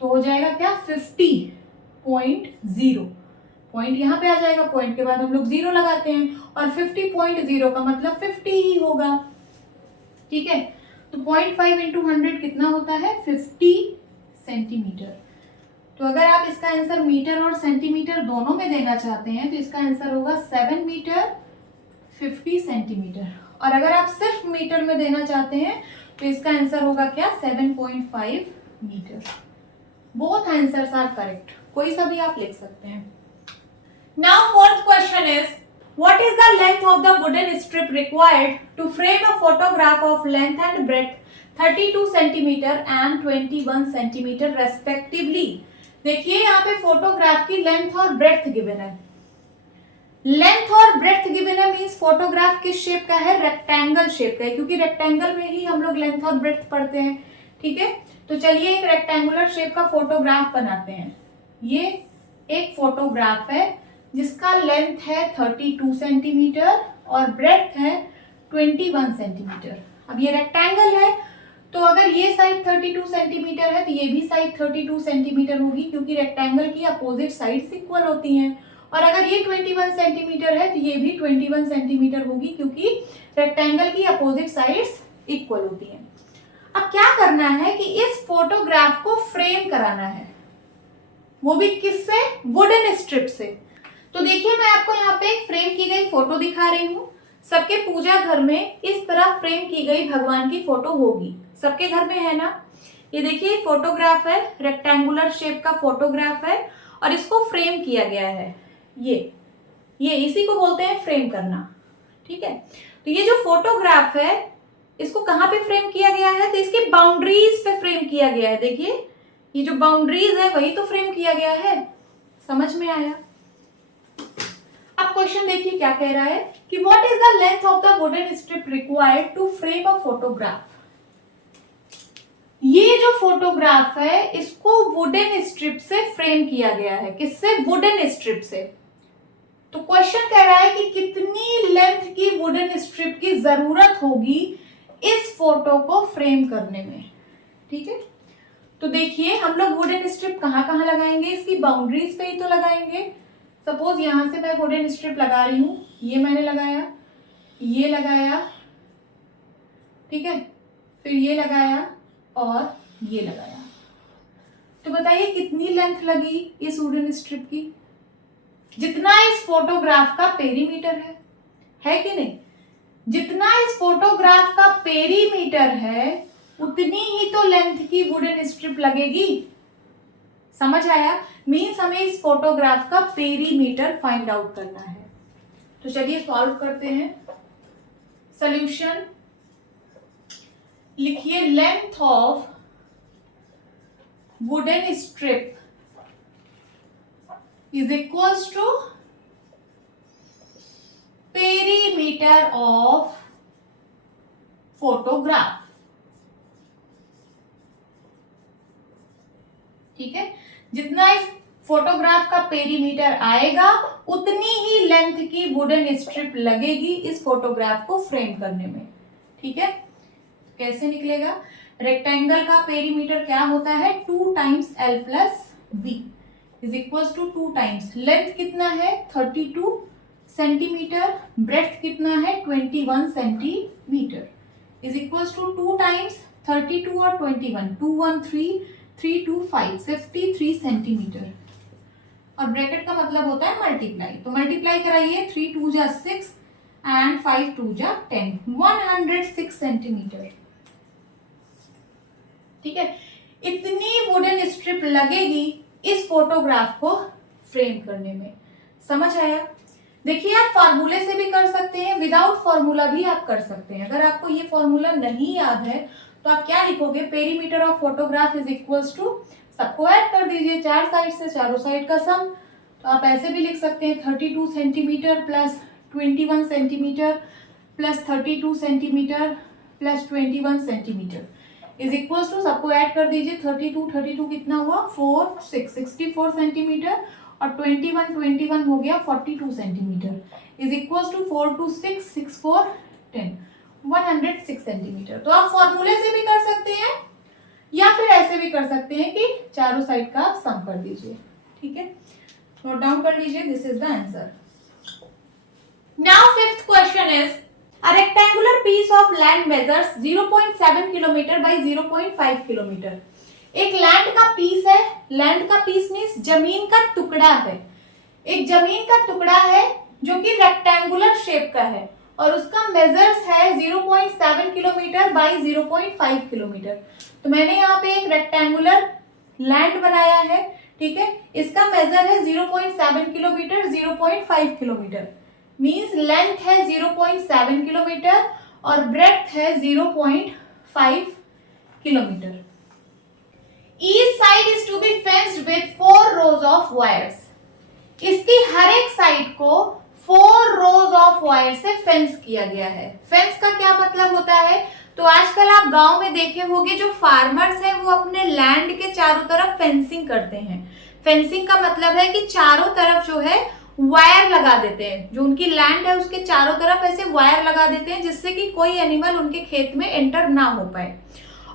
तो हो जाएगा क्या 50.0, पॉइंट यहाँ पे आ जाएगा, पॉइंट के बाद हम लोग 0 लगाते हैं और 50.0 का मतलब 50 ही होगा। ठीक है, तो 0.5 इंटू 100 कितना होता है, 50 सेंटीमीटर। तो अगर आप इसका आंसर मीटर और सेंटीमीटर दोनों में देना चाहते हैं तो इसका आंसर होगा 7 मीटर 50 सेंटीमीटर। और अगर आप सिर्फ मीटर में देना चाहते हैं तो इसका आंसर होगा क्या, 7.5 metre. Both answers are correct, कोई सा भी आप लिख सकते हैं। Now fourth question is, what is the length of the wooden strip required to frame a photograph of length and breadth 32 centimeter and 21 centimeter respectively? देखिए यहाँ पे फोटोग्राफ की लेंथ और ब्रेड्थ गिवन है। लेंथ और ब्रेड्थ गिवन है means photograph किस shape का है, रेक्टेंगल शेप का है, क्योंकि रेक्टेंगल में ही हम लोग लेंथ और ब्रेड्थ पढ़ते हैं। ठीक है, तो चलिए एक रेक्टेंगुलर शेप का फोटोग्राफ बनाते हैं। ये एक फोटोग्राफ है जिसका लेंथ है 32 सेंटीमीटर और ब्रेड्थ है 21 सेंटीमीटर। अब ये रेक्टेंगल है, तो अगर ये साइड 32 सेंटीमीटर है तो ये भी साइड 32 सेंटीमीटर होगी, क्योंकि रेक्टेंगल की अपोजिट साइड्स इक्वल होती हैं। और अगर ये 21 सेंटीमीटर है तो ये भी 21 सेंटीमीटर होगी, क्योंकि रेक्टेंगल की अपोजिट साइड्स इक्वल होती हैं। अब क्या करना है कि इस फोटोग्राफ को फ्रेम कराना है, वो भी किससे, वुडन स्ट्रिप से। तो देखिए मैं आपको यहाँ पे एक फ्रेम की गई फोटो दिखा रही हूँ। सबके पूजा घर में इस तरह फ्रेम की गई भगवान की फोटो होगी। सबके घर में है ना। ये देखिए फोटोग्राफ है, रेक्टेंगुलर शेप का फोटोग्राफ है और इसको फ्रेम किया गया है। ये इसी को बोलते हैं फ्रेम करना। ठीक है, तो ये जो फोटोग्राफ है इसको कहाँ पे फ्रेम किया गया है? तो इसके बाउंड्रीज पे फ्रेम किया गया है। देखिए ये जो बाउंड्रीज है वही तो फ्रेम किया गया है। समझ में आया? अब क्वेश्चन देखिए क्या कह रहा है कि what is the length of the wooden strip required to frame a photograph. ये जो फोटोग्राफ है इसको वुडन स्ट्रिप से फ्रेम किया गया है। किससे? वुडन स्ट्रिप से। तो क्वेश्चन कह रहा है कि कितनी लेंथ की वुडन स्ट्रिप की जरूरत होगी इस फोटो को फ्रेम करने में। ठीक है, तो देखिए हम लोग वुडन स्ट्रिप कहाँ कहाँ लगाएंगे? इसकी बाउंड्रीज पे ही तो लगाएंगे। सपोज यहां से मैं वुडन स्ट्रिप लगा रही हूं, ये मैंने लगाया, ये लगाया, ठीक है, फिर ये लगाया और ये लगाया। तो बताइए कितनी लेंथ लगी इस वुडन स्ट्रिप की? जितना इस फोटोग्राफ का पेरीमीटर है कि नहीं? जितना इस फोटोग्राफ का पेरीमीटर है उतनी ही तो लेंथ की वुडन स्ट्रिप लगेगी। समझ आया? मीन्स हमें इस फोटोग्राफ का पेरीमीटर फाइंड आउट करना है। तो चलिए सॉल्व करते हैं। सॉल्यूशन लिखिए, length of wooden strip is equals to perimeter of photograph। ठीक है, जितना इस फोटोग्राफ का पेरीमीटर आएगा उतनी ही लेंथ की वुडन स्ट्रिप लगेगी इस फोटोग्राफ को फ्रेम करने में। ठीक है, कैसे निकलेगा? रेक्टेंगल का पेरीमीटर क्या होता है? 2 times L plus B is equal to 2 times length कितना है? 32 सेंटीमीटर, ब्रेड्थ कितना है? 21 centimetre is equal to 2 times 32 और 21, 2 1 3 3 2 5 53 सेंटीमीटर। और ब्रैकेट का मतलब होता है मल्टीप्लाई, तो मल्टीप्लाई कराइए, 3 2 जा 6 एंड 5 2 जा 10, 106 सेंटीमीटर। ठीक है, इतनी वुडन स्ट्रिप लगेगी इस फोटोग्राफ को फ्रेम करने में। समझ आया? देखिए आप फार्मूले से भी कर सकते हैं, विदाउट फार्मूला भी आप कर सकते हैं। अगर आपको ये फार्मूला नहीं याद है तो आप क्या लिखोगे? Perimeter of photograph is equals to, सबको ऐड कर दीजिए, 4 साइड से चारों साइड का सम। तो आप ऐसे भी लिख सकते हैं 32 centimetre plus 21 centimetre plus 32 centimetre plus 21 centimetre is equals to, सबको ऐड कर दीजिए, 32 कितना हुआ? 4 6 64 सेंटीमीटर और 21 हो गया 42 centimetre is equals to 4 2 6 6 4 10, 106 centimetre. तो आप फॉर्मूले से भी कर सकते हैं या फिर ऐसे भी कर सकते हैं कि चारों साइड का आप सम कर दीजिए। ठीक है, नोट डाउन कर लीजिए, this is the answer. Now fifth question is A rectangular piece of land measures 0.7 kilometre by 0.5 kilometre. एक लैंड का पीस है, लैंड का पीस मीन्स जमीन का टुकड़ा है। एक जमीन का टुकड़ा है जो कि रेक्टेंगुलर शेप का है और उसका मेजर्स है 0.7 किलोमीटर बाई 0.5 किलोमीटर। तो मैंने यहाँ पे एक रेक्टेंगुलर लैंड बनाया है। ठीक है, इसका मेजर है 0.7 किलोमीटर, 0.5 किलोमीटर मीन्स लेंथ है 0.7 किलोमीटर और ब्रेड्थ है 0.5 kilometre. Each side is to be fenced with 4 rows of wires. इसकी हर एक साइड को 4 रोज ऑफ वायर से फेंस किया गया है। फेंस का क्या मतलब होता है? तो आजकल आप गांव में देखे होंगे जो फार्मर्स हैं वो अपने लैंड के चारों तरफ फेंसिंग करते हैं। फेंसिंग का मतलब है कि चारों तरफ जो है वायर लगा देते हैं, जो उनकी लैंड है उसके चारों तरफ ऐसे वायर लगा देते हैं जिससे कि कोई एनिमल उनके खेत में एंटर ना हो पाए।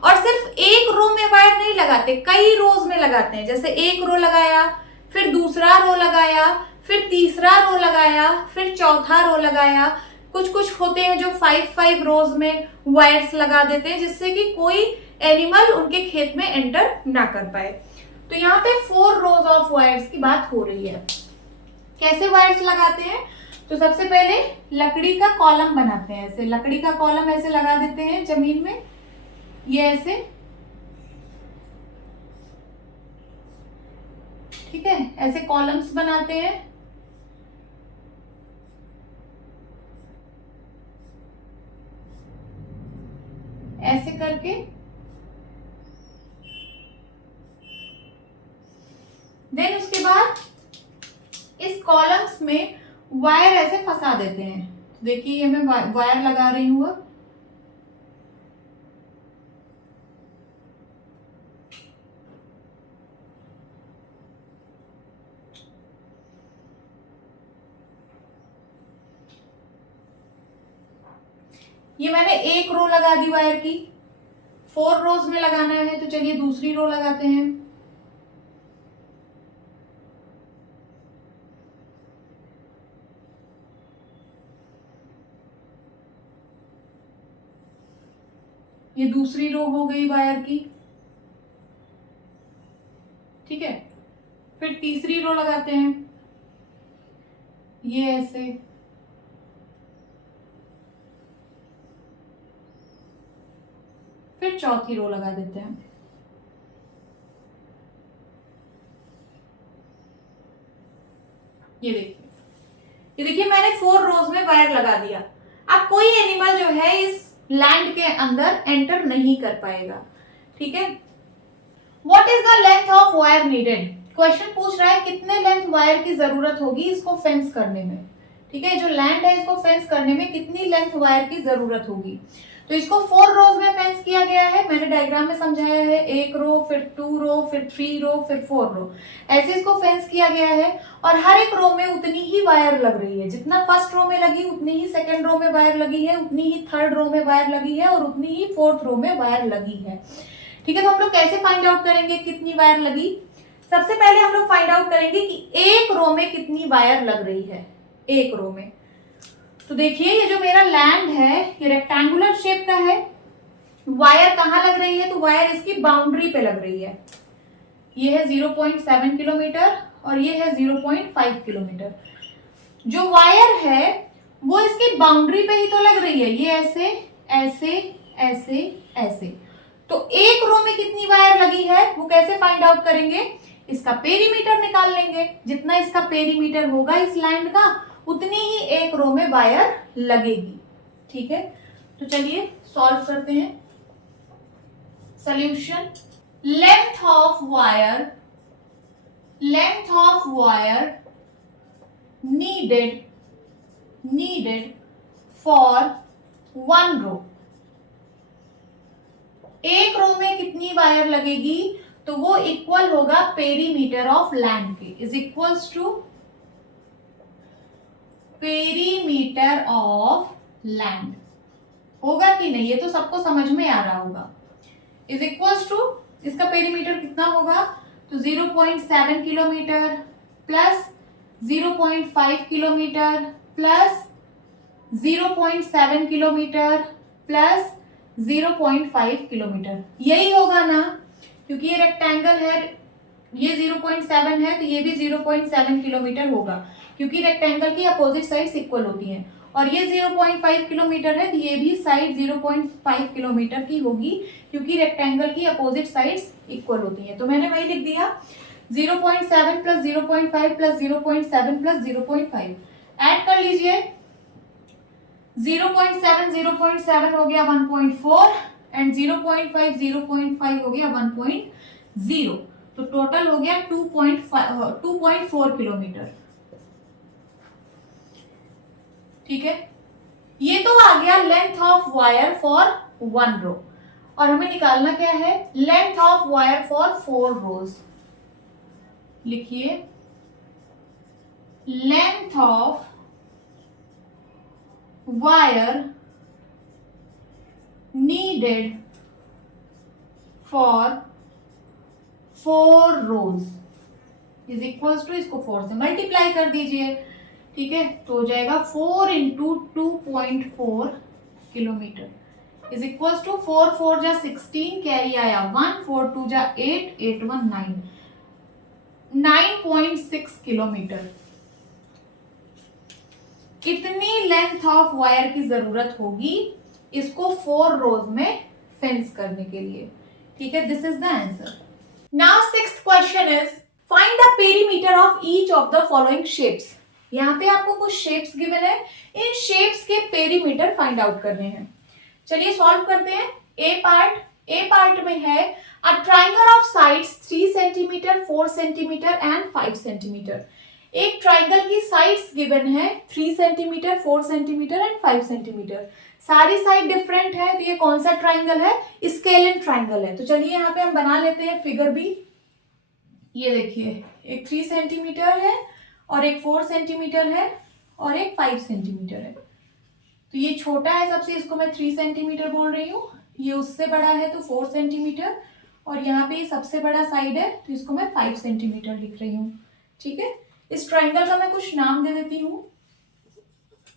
और सिर्फ एक रो में वायर नहीं लगाते, कई रोज में लगाते हैं। जैसे एक रो लगाया, फिर दूसरा रो लगाया, फिर तीसरा रो लगाया, फिर चौथा रो लगाया। कुछ होते हैं जो 5 रोज में वायर्स लगा देते हैं जिससे कि कोई एनिमल उनके खेत में एंटर ना कर पाए। तो यहाँ पे 4 रोज ऑफ वायर्स की बात हो रही है। कैसे वायर्स लगाते हैं? तो सबसे पहले लकड़ी का कॉलम बनाते हैं। ऐसे लकड़ी का कॉलम ऐसे लगा देते हैं जमीन में, ये ऐसे, ठीक है, ऐसे कॉलम्स बनाते हैं। ऐसे करके देन उसके बाद इस कॉलम्स में वायर ऐसे फंसा देते हैं। देखिए ये मैं वायर लगा रही हूं। ये मैंने एक रो लगा दी वायर की, 4 रोज में लगाना है, तो चलिए दूसरी रो लगाते हैं। ये दूसरी रो हो गई वायर की, ठीक है। फिर तीसरी रो लगाते हैं, ये ऐसे, फिर चौथी रो लगा देते हैं। ये देखिए मैंने 4 रोज में वायर लगा दिया। अब कोई एनिमल जो है इस लैंड के अंदर एंटर नहीं कर पाएगा, ठीक है। What is the length of wire needed? Question पूछ रहा है कितने लेंथ वायर की जरूरत होगी इसको फेंस करने में, ठीक है। जो लैंड है इसको फेंस करने में कितनी लेंथ वायर की जरूरत होगी। तो इसको 4 रोज में फेंस किया गया है, मैंने डायग्राम में समझाया है। 1 रो, फिर 2 रो, फिर 3 रो, फिर 4 रो, ऐसे इसको फेंस किया गया है। और हर एक रो में उतनी ही वायर लग रही है, जितना फर्स्ट रो में लगी उतनी ही सेकंड रो में वायर लगी है, उतनी ही थर्ड रो में वायर लगी है, और उतनी ही फोर्थ रो में वायर लगी है, ठीक है। तो हम लोग कैसे फाइंड आउट करेंगे कितनी वायर लगी? सबसे पहले हम लोग फाइंड आउट करेंगे कि एक रो में कितनी वायर लग रही है, एक रो में। तो देखिए ये जो मेरा लैंड है ये रेक्टेंगुलर शेप का है। वायर कहां लग रही है? तो वायर इसकी बाउंड्री पे लग रही है। ये है 0.7 किलोमीटर और ये है 0.5 किलोमीटर। जो वायर है वो इसकी बाउंड्री पे ही तो लग रही है, ये ऐसे ऐसे ऐसे ऐसे। तो एक रो में कितनी वायर लगी है वो कैसे फाइंड आउट करेंगे? इसका पेरीमीटर निकाल लेंगे। जितना इसका पेरीमीटर होगा इस लैंड का उतनी ही एक रो में वायर लगेगी, ठीक है। तो चलिए सॉल्व करते हैं। Solution, length of wire needed for 1 रो। एक रो में कितनी वायर लगेगी? तो वो इक्वल होगा पेरीमीटर ऑफ लैंड के, is equals to perimeter of land. होगा कि नहीं ये तो सबको समझ में आ रहा होगा। इज इक्वल्स टू इसका पेरीमीटर कितना होगा? तो 0.7 kilometre plus 0.5 kilometre plus 0.7 kilometre plus 0.5 kilometre, यही होगा ना, क्योंकि ये रेक्टेंगल है, ये 0.7 है तो ये भी 0.7 किलोमीटर होगा, क्योंकि रेक्टेंगल की अपोजिट साइड्स इक्वल होती हैं। और ये 0.5 किलोमीटर है तो ये भी साइड 0.5 किलोमीटर की होगी, क्योंकि रेक्टेंगल की अपोजिट साइड्स इक्वल होती हैं। तो मैंने वही लिख दिया 0.7 प्लस 0.5 प्लस 0.7 प्लस 0.5। ऐड कर लीजिए, 0.7 हो गया 1.4 एंड 0.5 हो गया 1.0, तो टोटल हो गया 2.4 किलोमीटर, ठीक है। ये तो आ गया length of wire for 1 row. और हमें निकालना क्या है? Length of wire for 4 rows. लिखिए length of wire needed for 4 rows is equals to, इसको 4 से मल्टीप्लाई कर दीजिए, ठीक है। तो हो जाएगा 4 into 2.4 kilometre is equals to 4 4 जा 16, कैरी आया 1, 4 2 जा 8, 8 1 9, 9.6 किलोमीटर। इतनी लेंथ ऑफ वायर की जरूरत होगी इसको 4 रोज में फेंस करने के लिए। ठीक है, this is the answer. Now sixth question is find the perimeter of each of the following shapes. यहाँ पे आपको कुछ शेप्स गिवन है, इन शेप्स के पेरीमीटर फाइंड आउट करने हैं। चलिए सॉल्व करते हैं। ए पार्ट में है a triangle of sides 3 centimetre, 4 centimetre and 5 centimetre. एक ट्राइंगल की साइड्स गिवन है 3 सेंटीमीटर, 4 सेंटीमीटर एंड 5 सेंटीमीटर। सारी साइड डिफरेंट है, तो ये कौन सा ट्राइंगल है? स्केलिन ट्राइंगल है। तो चलिए यहाँ पे हम बना लेते हैं फिगर भी। ये देखिए, एक 3 सेंटीमीटर है और एक 4 सेंटीमीटर है और एक 5 सेंटीमीटर है। तो ये छोटा है सबसे, इसको मैं 3 सेंटीमीटर बोल रही हूँ। ये उससे बड़ा है तो 4 सेंटीमीटर, और यहाँ पे सबसे बड़ा साइड है तो इसको मैं 5 सेंटीमीटर लिख रही हूँ। ठीक है, इस ट्राइंगल का मैं कुछ नाम दे देती हूँ,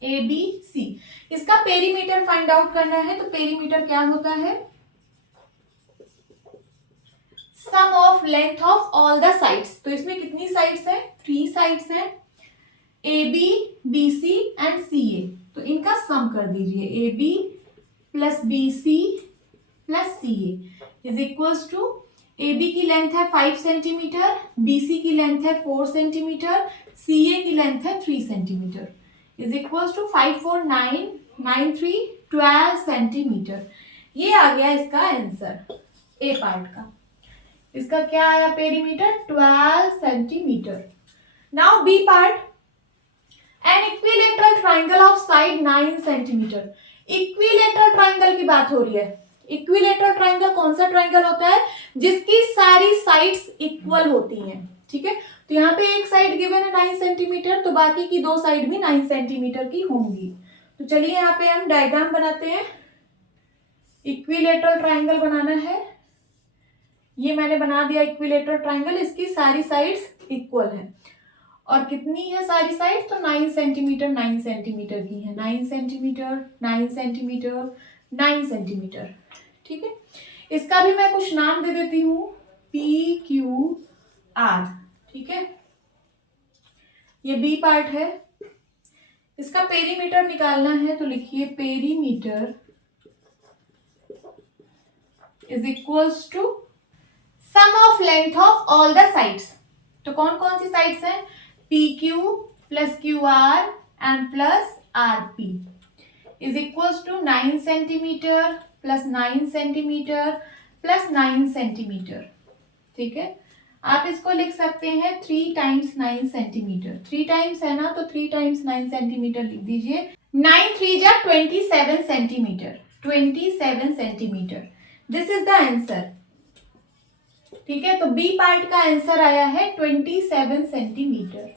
ABC। इसका पेरीमीटर फाइंड आउट करना है, तो पेरीमीटर क्या होता है? Sum of length of all the sides. तो इसमें कितनी साइड्स है? 3 साइड्स है, AB, BC एंड CA। तो इनका सम कर दीजिए, AB plus BC plus CA is equals to, AB की लेंथ है 5 सेंटीमीटर, BC की लेंथ है 4 सेंटीमीटर, CA की लेंथ है 3 centimetre, is equals to 5 4 9 9 3 12 centimetre. ये आ गया इसका आंसर ए पार्ट का। इसका क्या आया perimeter? 12 centimetre. Now B part, an equilateral triangle of side 9 centimetre. Equilateral triangle की बात हो रही है। इक्विलेटरल ट्राइंगल कौन सा ट्राइंगल होता है? जिसकी सारी साइड्स इक्वल होती हैं। ठीक है, तो यहाँ पे एक साइड गिवन है 9 सेंटीमीटर, तो बाकी की 2 साइड भी 9 सेंटीमीटर की होंगी। तो चलिए यहाँ पे हम डायग्राम बनाते हैं। इक्विलेटरल ट्राइंगल बनाना है, ये मैंने बना दिया इक्विलेटरल ट्राइंगल। इसकी सारी साइड्स इक्वल है, और कितनी है सारी साइड? तो 9 सेंटीमीटर 9 सेंटीमीटर की है। 9 सेंटीमीटर 9 सेंटीमीटर 9 सेंटीमीटर। ठीक है, इसका भी मैं कुछ नाम दे देती हूँ, PQR। ठीक है, ये बी पार्ट है। इसका पेरीमीटर निकालना है, तो लिखिए perimeter is equals to sum of length of all the sides. तो कौन कौन सी साइड्स हैं? PQ plus QR and plus RP is equals to 9 centimetre plus 9 centimetre plus 9 centimetre. ठीक है, आप इसको लिख सकते हैं 3 टाइम्स 9 सेंटीमीटर। 3 टाइम्स है ना, तो 3 टाइम्स 9 सेंटीमीटर लिख दीजिए। 9 3 जा 27 centimetre, 27 centimetre. This is the answer. ठीक है, तो बी पार्ट का आंसर आया है 27 सेंटीमीटर।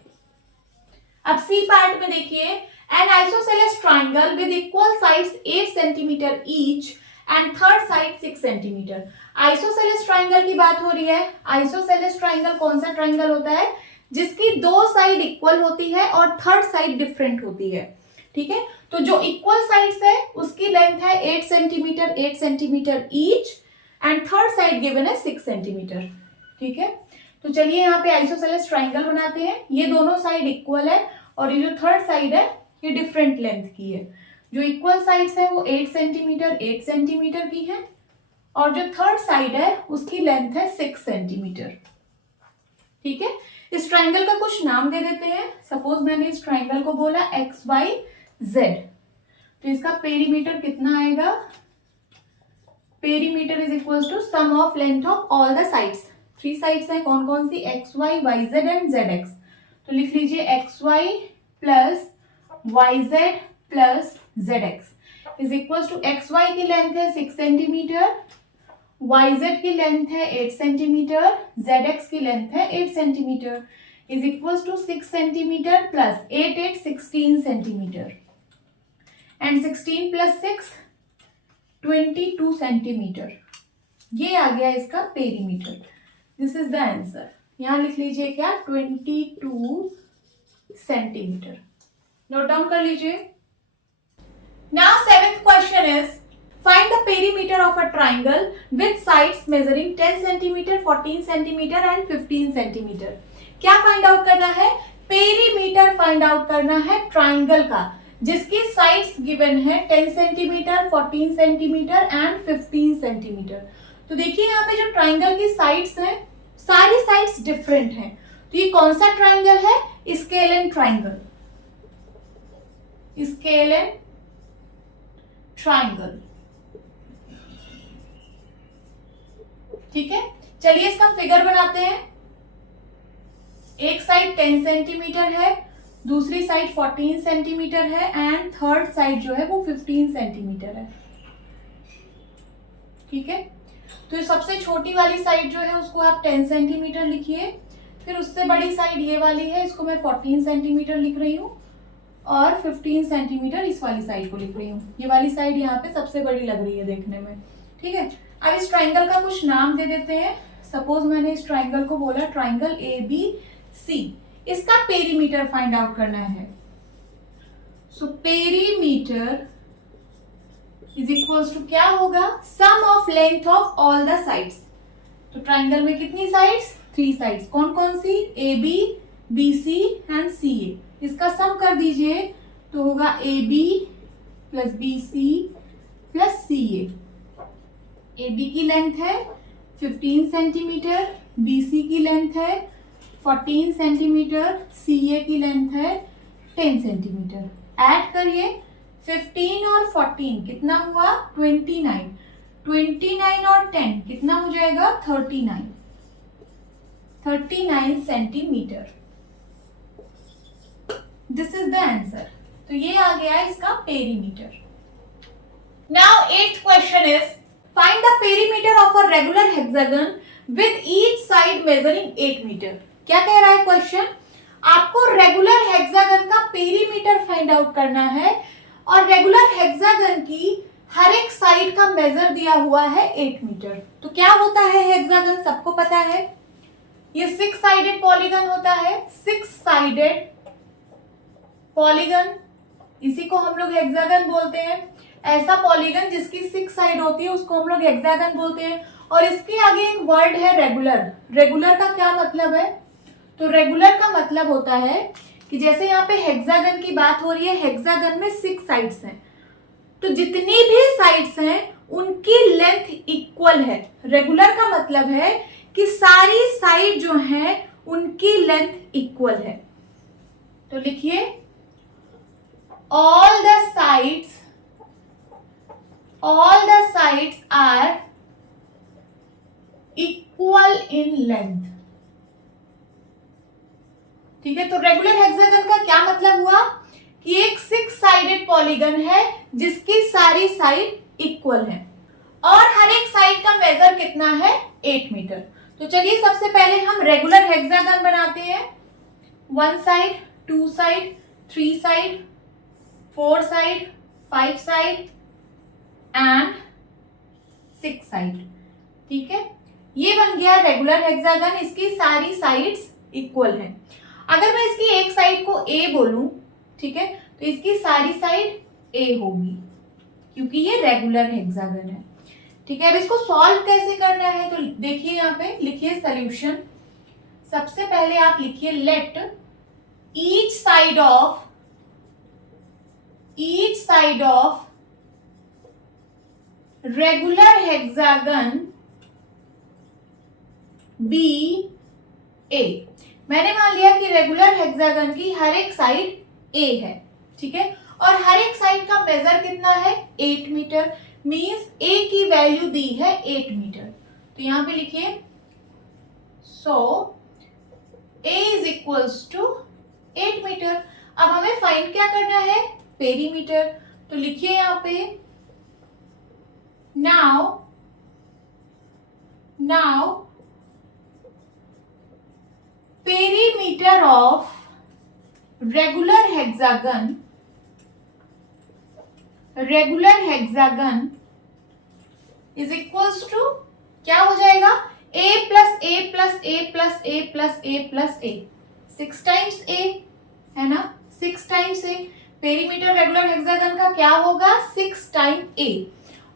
अब सी पार्ट में देखिए, N isosceles triangle with equal sides 8 centimetre each and third side 6 centimetre. Isosceles triangle की बात हो रही है। आइसोसेलेस ट्राइंगल कौन सा ट्राइंगल होता है? जिसकी 2 साइड इक्वल होती है और थर्ड साइड डिफरेंट होती है। ठीक है, तो जो इक्वल साइड्स है उसकी लेंथ है 8 centimetre each and third side given है 6 सेंटीमीटर। ठीक है, तो चलिए यहाँ पे आइसोसेलेस ट्राइंगल बनाते हैं। ये दोनों साइड इक्वल है और ये जो थर्ड साइड है ये डिफरेंट लेंथ की है। जो इक्वल साइड्स है वो 8 सेंटीमीटर की है, और जो थर्ड साइड है उसकी लेंथ है 6 सेंटीमीटर। ठीक है, इस ट्राइंगल का कुछ नाम दे देते हैं। सपोज मैंने इस ट्राइंगल को बोला XYZ, तो इसका पेरीमीटर कितना आएगा? Perimeter is equal to sum of length of all the sides. 3 sides हैं, कौन कौन सी? XY, YZ and ZX। तो लिख लीजिए XY plus YZ plus ZX is equal to, XY की लेंथ है 6 सेंटीमीटर, YZ की लेंथ है 8 सेंटीमीटर, ZX की लेंथ है 8 centimetre, is equal to 6 centimetre plus 8 16 centimetre, and 16 plus 6 22 centimetre. ये आ गया इसका perimeter. This is the answer. यहां लिख लीजिए क्या? 22 सेंटीमीटर। नोट डाउन कर लीजिए। Now 7th question is find the perimeter of a triangle with sides measuring 10 centimetre, 14 centimetre and 15 centimetre. क्या फाइंड आउट करना है? पेरीमीटर फाइंड आउट करना है ट्राइंगल का, जिसकी साइड्स गिवन है 10 सेंटीमीटर, 14 सेंटीमीटर एंड 15 सेंटीमीटर। तो देखिए यहाँ पे जो ट्राइंगल की साइड्स हैं, सारी साइड्स डिफरेंट हैं। तो ये कौन सा ट्राइंगल है? Scalene triangle, scalene triangle. ठीक है, चलिए इसका फिगर बनाते हैं। एक साइड 10 सेंटीमीटर है, दूसरी साइड 14 सेंटीमीटर है एंड थर्ड साइड जो है वो 15 सेंटीमीटर है। ठीक है, तो सबसे छोटी वाली साइड जो है उसको आप 10 सेंटीमीटर लिखिए, फिर उससे बड़ी साइड ये वाली है, इसको मैं 14 सेंटीमीटर लिख रही हूँ और 15 सेंटीमीटर इस वाली साइड को लिख रही हूँ। ये वाली साइड यहाँ पे सबसे बड़ी लग रही है देखने में। ठीक है, अब इस ट्राइंगल का कुछ नाम दे देते हैं। सपोज मैंने इस ट्राइंगल को बोला ट्राइंगल ABC। इसका पेरीमीटर फाइंड आउट करना है। So perimeter is equals to क्या होगा? Sum of length of all the sides. तो ट्राइंगल में कितनी साइड्स? 3 साइड्स। कौन कौन सी? AB, BC and CA। इसका सम कर दीजिए तो होगा AB plus BC plus CA। AB की लेंथ है 15 सेंटीमीटर, BC की लेंथ है 14 सेंटीमीटर, CA की लेंथ है 10 सेंटीमीटर। ऐड करिए 15 और 14 कितना हुआ? 29। 29 और 10 कितना हो जाएगा? 39। 39 centimetre. This is the answer. तो ये आ गया इसका perimeter. Now 8th question is find the perimeter of a regular hexagon with each side measuring 8 metre. क्या कह रहा है क्वेश्चन? आपको रेगुलर हेक्सागन का पेरीमीटर फाइंड आउट करना है और रेगुलर हेक्सागन की हर एक साइड का मेजर दिया हुआ है 8 मीटर। तो क्या होता है हेक्सागन? सबको पता है, ये 6 साइडेड पॉलीगन होता है। 6 साइडेड पॉलीगन, इसी को हम लोग हेक्सागन बोलते हैं। ऐसा पॉलीगन जिसकी 6 साइड होती है उसको हम लोग हेक्सागन बोलते हैं। और इसके आगे एक वर्ड है रेगुलर। रेगुलर का क्या मतलब है? तो रेगुलर का मतलब होता है कि जैसे यहाँ पे हेक्सागन की बात हो रही है, हेक्सागन में 6 साइड्स हैं, तो जितनी भी साइड्स हैं उनकी लेंथ इक्वल है। रेगुलर का मतलब है कि सारी साइड जो हैं उनकी लेंथ इक्वल है। तो लिखिए all the sides are equal in length। ठीक है, तो रेगुलर हेक्सागन का क्या मतलब हुआ कि एक 6 साइडेड पॉलीगन है जिसकी सारी साइड इक्वल है और हर एक साइड का मेजर कितना है? 8 मीटर। तो चलिए सबसे पहले हम रेगुलर हेक्सागन बनाते हैं। 1 side, 2 side, 3 side, 4 side, 5 side and 6 side. ठीक है, ये बन गया रेगुलर हेक्सागन। इसकी सारी साइड्स इक्वल हैं। अगर मैं इसकी एक साइड को A बोलूं, ठीक है, तो इसकी सारी साइड A होगी क्योंकि ये रेगुलर हेक्सागन है। ठीक है, अब इसको सॉल्व कैसे करना है? तो देखिए यहाँ पे लिखिए सॉल्यूशन। सबसे पहले आप लिखिए let each side of regular hexagon be A। मैंने मान लिया कि रेगुलर हेक्सागन की हर एक साइड A है। ठीक है, और हर एक साइड का मेजर कितना है? 8 मीटर। मींस A की वैल्यू दी है 8 मीटर। तो यहां पे लिखिए so A is equals to 8 metre. अब हमें फाइंड क्या करना है? पेरीमीटर। तो लिखिए यहां पे now perimeter of regular hexagon is equals to क्या हो जाएगा? A plus A plus A plus A plus A plus A। 6 times A है ना, 6 times A। Perimeter regular hexagon का क्या होगा? 6 टाइम A।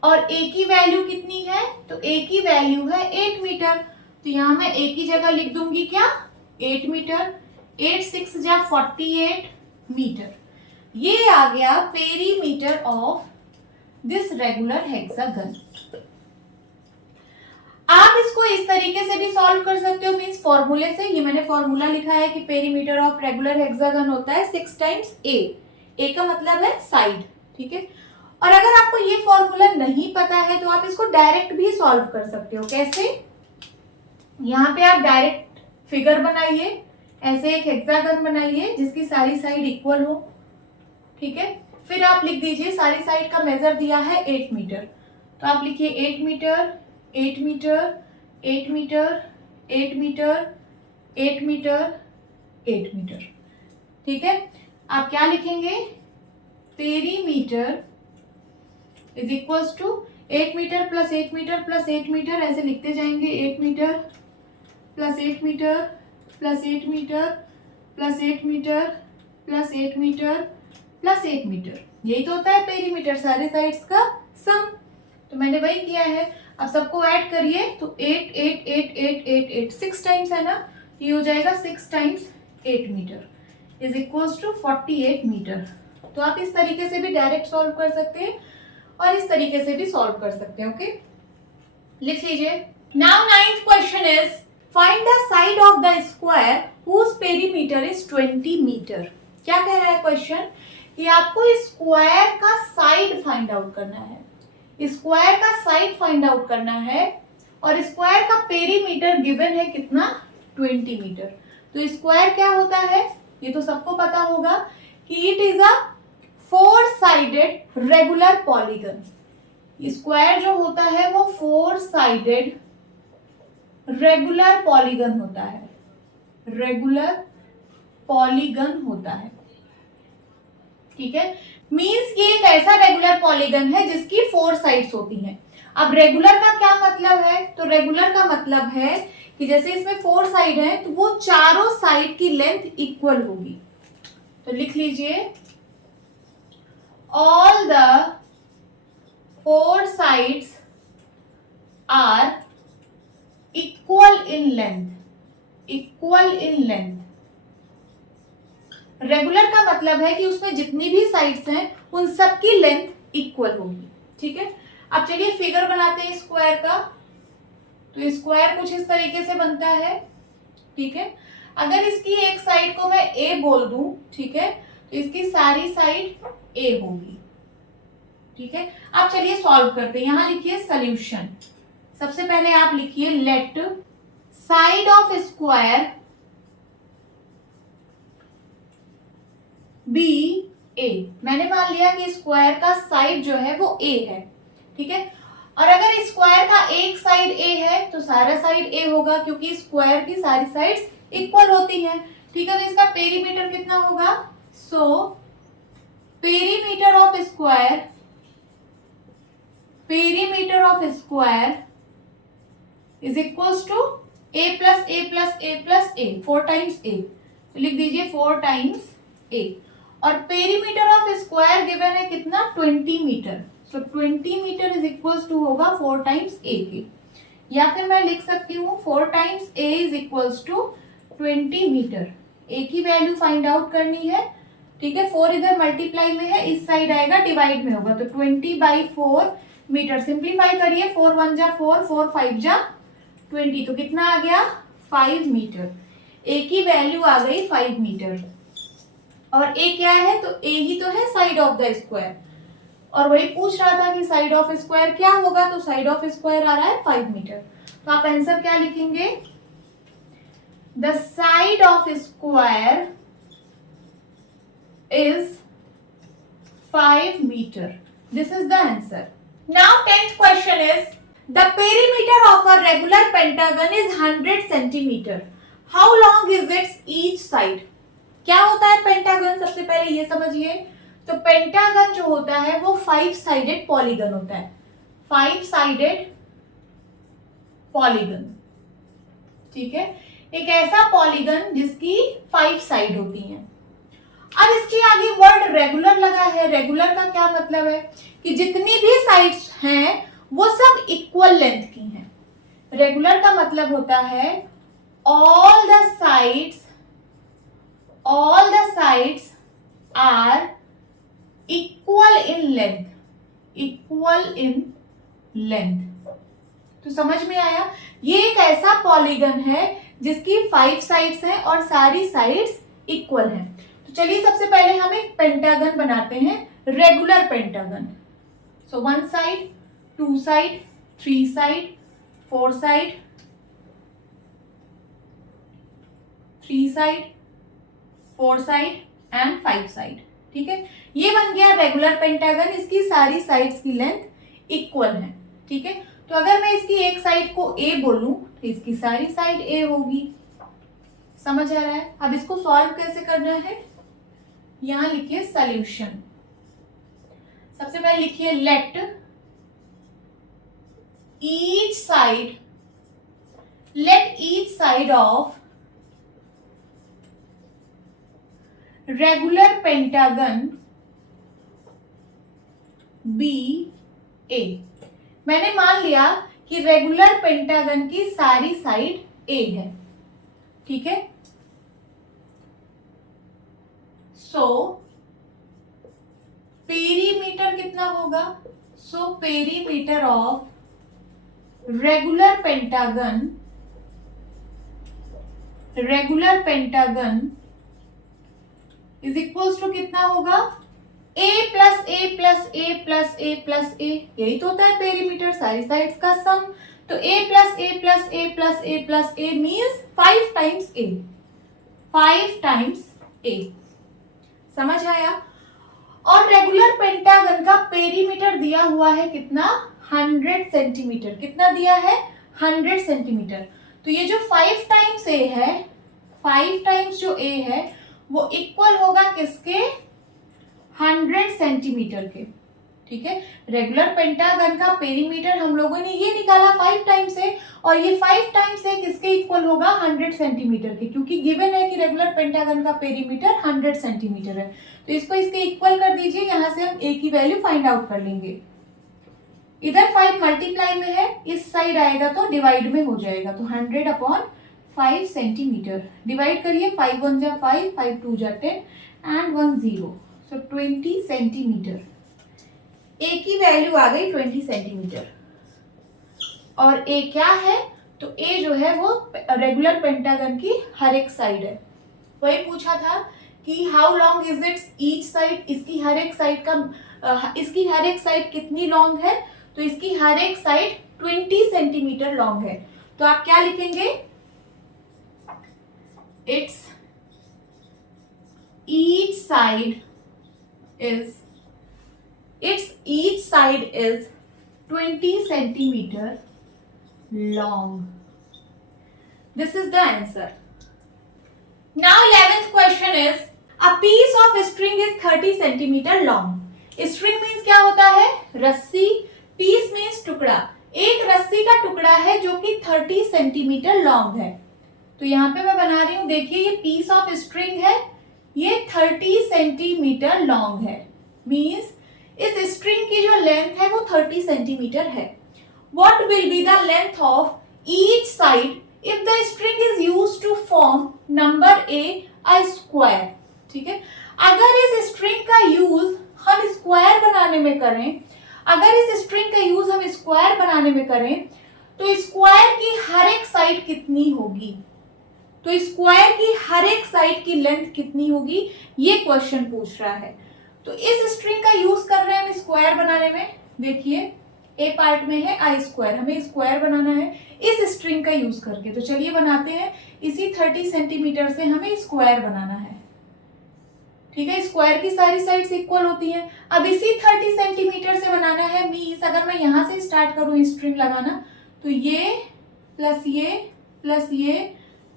और A की वैल्यू कितनी है? तो A की वैल्यू है 8 मीटर। तो यहां मैं A की जगह लिख दूंगी क्या? 8 मीटर। 8 6 जा 48 मीटर। ये आ गया perimeter of this regular hexagon. आप इसको इस तरीके से भी सॉल्व कर सकते हो, मींस फॉर्मूले से। ये मैंने फॉर्मूला लिखा है कि पेरीमीटर ऑफ रेगुलर हेक्सागन होता है 6 टाइम्स ए का मतलब है साइड, ठीक है। और अगर आपको ये फॉर्मूला नहीं पता है तो आप इसको डायरेक्ट भी सॉल्व कर सकते हो। कैसे? यहाँ पे आप डायरेक्ट फिगर बनाइए, ऐसे एक हेक्सागन बनाइए जिसकी सारी साइड इक्वल हो, ठीक है। फिर आप लिख दीजिए सारी साइड का मेजर दिया है 8 मीटर, तो आप लिखिए 8 metre 8 metre 8 metre 8 metre 8 metre 8 metre, ठीक है। आप क्या लिखेंगे? Perimeter is equals to 8 metre plus 8 metre plus 8 metre, ऐसे लिखते जाएंगे। 8 metre plus 8 metre plus 8 metre plus 8 metre plus 8 metre plus 8 metre, यही तो होता है पेरीमीटर, सारे साइड्स का सम। तो मैंने वही किया है। अब सबको ऐड करिए तो 8 8 8 8 8 8 6 टाइम्स है ना, ये हो जाएगा 6 times 8 metre is equals to 48 metre. तो आप इस तरीके से भी डायरेक्ट सॉल्व कर सकते हैं और इस तरीके से भी सॉल्व कर सकते हैं। ओके, लिख लीजिए। Now 9th question is find the side of the square whose perimeter is 20 metre. क्या कह रहा है क्वेश्चन कि आपको स्क्वायर का साइड फाइंड आउट करना है। स्क्वायर का साइड फाइंड आउट करना है और स्क्वायर का पेरीमीटर गिवन है कितना? 20 मीटर। तो स्क्वायर क्या होता है ये तो सबको पता होगा कि it is a 4 sided regular polygon. Square जो होता है वो 4 साइडेड रेगुलर पॉलीगन होता है, रेगुलर पॉलीगन होता है, ठीक है। मींस ये एक ऐसा रेगुलर पॉलीगन है जिसकी 4 साइड्स होती हैं। अब रेगुलर का क्या मतलब है? तो रेगुलर का मतलब है कि जैसे इसमें 4 साइड है तो वो चारों साइड की लेंथ इक्वल होगी। तो लिख लीजिए all the 4 sides are equal in length, equal in length. Regular का मतलब है कि उसमें जितनी भी साइड्स हैं उन सब की लेंथ इक्वल होगी, ठीक है। अब चलिए फिगर बनाते हैं स्क्वायर का। तो स्क्वायर कुछ इस तरीके से बनता है, ठीक है। अगर इसकी एक साइड को मैं ए बोल दूं, ठीक है, तो इसकी सारी साइड ए होगी, ठीक है। अब चलिए सॉल्व करते हैं। यहां लिखिए सॉल्यूशन। सबसे पहले आप लिखिए let side of square be A. मैंने मान लिया कि स्क्वायर का साइड जो है वो ए है, ठीक है। और अगर स्क्वायर का एक साइड ए है तो सारा साइड ए होगा क्योंकि स्क्वायर की सारी साइड्स इक्वल होती हैं, ठीक है। तो इसका पेरीमीटर कितना होगा? So perimeter of square, perimeter of square is equals to A plus A plus A plus A, 4 times A. तो लिख दीजिए 4 टाइम्स ए। और पेरीमीटर ऑफ स्क्वायर गिवन है कितना? 20 मीटर। So 20 metre is equals to होगा 4 टाइम्स ए के। या फिर मैं लिख सकती हूँ 4 times A is equals to 20 metre. A की वैल्यू फाइंड आउट करनी है, ठीक है। 4 इधर मल्टीप्लाई में है, इस साइड आएगा डिवाइड में होगा, तो 20/4 मीटर। सिंप्लीफाई करिए, 4 1 जा 4, 4 5 जा 20, तो कितना आ गया? 5 मीटर। ए की वैल्यू आ गई 5 मीटर। और ए क्या है? तो ए ही तो है साइड ऑफ द स्क्वायर, और वही पूछ रहा था कि साइड ऑफ स्क्वायर क्या होगा, तो साइड ऑफ स्क्वायर आ रहा है 5 मीटर। तो आप आंसर क्या लिखेंगे? The side of square is 5 metre. This is the answer. Now 10th question is the perimeter of a regular pentagon is 100 centimetre. How long is its each side? क्या होता है pentagon? सबसे पहले ये समझिए। तो पेंटागन जो होता है वो 5 साइडेड पॉलीगन होता है, 5 साइडेड पॉलीगन, ठीक है। एक ऐसा पॉलीगन जिसकी 5 साइड होती हैं। अब इसके आगे वर्ड रेगुलर लगा है। रेगुलर का क्या मतलब है कि जितनी भी साइड्स हैं वो सब इक्वल लेंथ की हैं। रेगुलर का मतलब होता है all the sides are equal in length, equal in length. तो समझ में आया, ये एक ऐसा पॉलीगन है जिसकी 5 साइड्स हैं और सारी साइड्स इक्वल हैं। तो चलिए सबसे पहले हम एक पेंटागन बनाते हैं, regular pentagon. So 1 side, 2 side, 3 side, 4 side, 3 side, 4 side and 5 side. ठीक है, ये बन गया रेगुलर पेंटागन। इसकी सारी साइड्स की लेंथ इक्वल है। ठीक है, तो अगर मैं इसकी एक साइड को ए बोलूं तो इसकी सारी साइड ए होगी। समझ आ रहा है? अब इसको सॉल्व कैसे करना है, यहां लिखिए सॉल्यूशन। सबसे पहले लिखिए let each side, let each side of regular pentagon be A. मैंने मान लिया कि रेगुलर पेंटागन की सारी साइड ए है। ठीक है, सो पेरीमीटर कितना होगा, so perimeter of regular pentagon, regular pentagon is equals to कितना होगा, a plus A plus A plus A plus A. यही तो होता है पेरीमीटर, सारी साइड्स का सम। तो a plus A plus A plus A plus A means 5 times a, 5 times a। समझ आया? और रेगुलर पेंटागन का पेरीमीटर दिया हुआ है कितना, 100 सेंटीमीटर। कितना दिया है, 100 सेंटीमीटर। तो ये जो 5 टाइम्स a है, 5 टाइम्स जो a है वो इक्वल होगा किसके, 100 सेंटीमीटर के। ठीक है, रेगुलर पेंटागन का पेरीमीटर हम लोगों ने ये निकाला 5 टाइम्स है, और ये 5 टाइम्स है किसके इक्वल होगा, 100 सेंटीमीटर के, क्योंकि गिवन है कि रेगुलर पेंटागन का पेरीमीटर 100 सेंटीमीटर है। तो इसको इसके इक्वल कर दीजिए, यहां से हम ए की वैल्यू फाइंड आउट कर लेंगे। इधर 5 मल्टीप्लाई में है, इस साइड आएगा तो डिवाइड में हो जाएगा, तो 100/5 सेंटीमीटर। डिवाइड करिए, 5 1 जा 5, 5 2 जा 10 एंड 1 0, सो 20 सेंटीमीटर। ए की वैल्यू आ गई 20 सेंटीमीटर। और ए क्या है, तो ए जो है वो रेगुलर पेंटागन की हर एक साइड है। वही पूछा था कि how long is its each side, इसकी हर एक साइड का इसकी हर एक साइड कितनी लॉन्ग है, तो इसकी हर एक साइड 20 सेंटीमीटर लॉन्ग है। तो आप क्या लिखेंगे, it's each side is its each side is 20 centimeter long. This is the answer. Now 11th question is a piece of string is 30 centimeter long. String means क्या होता है, रस्सी। piece means टुकड़ा। एक रस्सी का टुकड़ा है जो कि 30 सेंटीमीटर लॉन्ग है। तो यहाँ पे मैं बना रही हूं, देखिए ये piece of string है, ये 30 सेंटीमीटर लॉन्ग है। मीन्स इस स्ट्रिंग की जो लेंथ है वो 30 सेंटीमीटर है। What will be the length of each side if the string is used to form number a square. ठीक है, अगर इस स्ट्रिंग का यूज हम स्क्वायर बनाने में करें, अगर इस स्ट्रिंग का यूज हम स्क्वायर बनाने में करें, तो स्क्वायर की हर एक साइड कितनी होगी, तो स्क्वायर की हर एक साइड की लेंथ कितनी होगी, ये क्वेश्चन पूछ रहा है। तो इस स्ट्रिंग का यूज कर रहे हैं हम स्क्वायर बनाने में। देखिए ए पार्ट में है आई स्क्वायर, हमें स्क्वायर बनाना है इस स्ट्रिंग का यूज करके। तो चलिए बनाते हैं, इसी 30 सेंटीमीटर से हमें स्क्वायर बनाना है। ठीक है, स्क्वायर की सारी साइड्स इक्वल होती हैं। अब इसी 30 सेंटीमीटर से बनाना है, मीन्स अगर मैं यहां से स्टार्ट करूं स्ट्रिंग लगाना, तो ये प्लस ये प्लस ये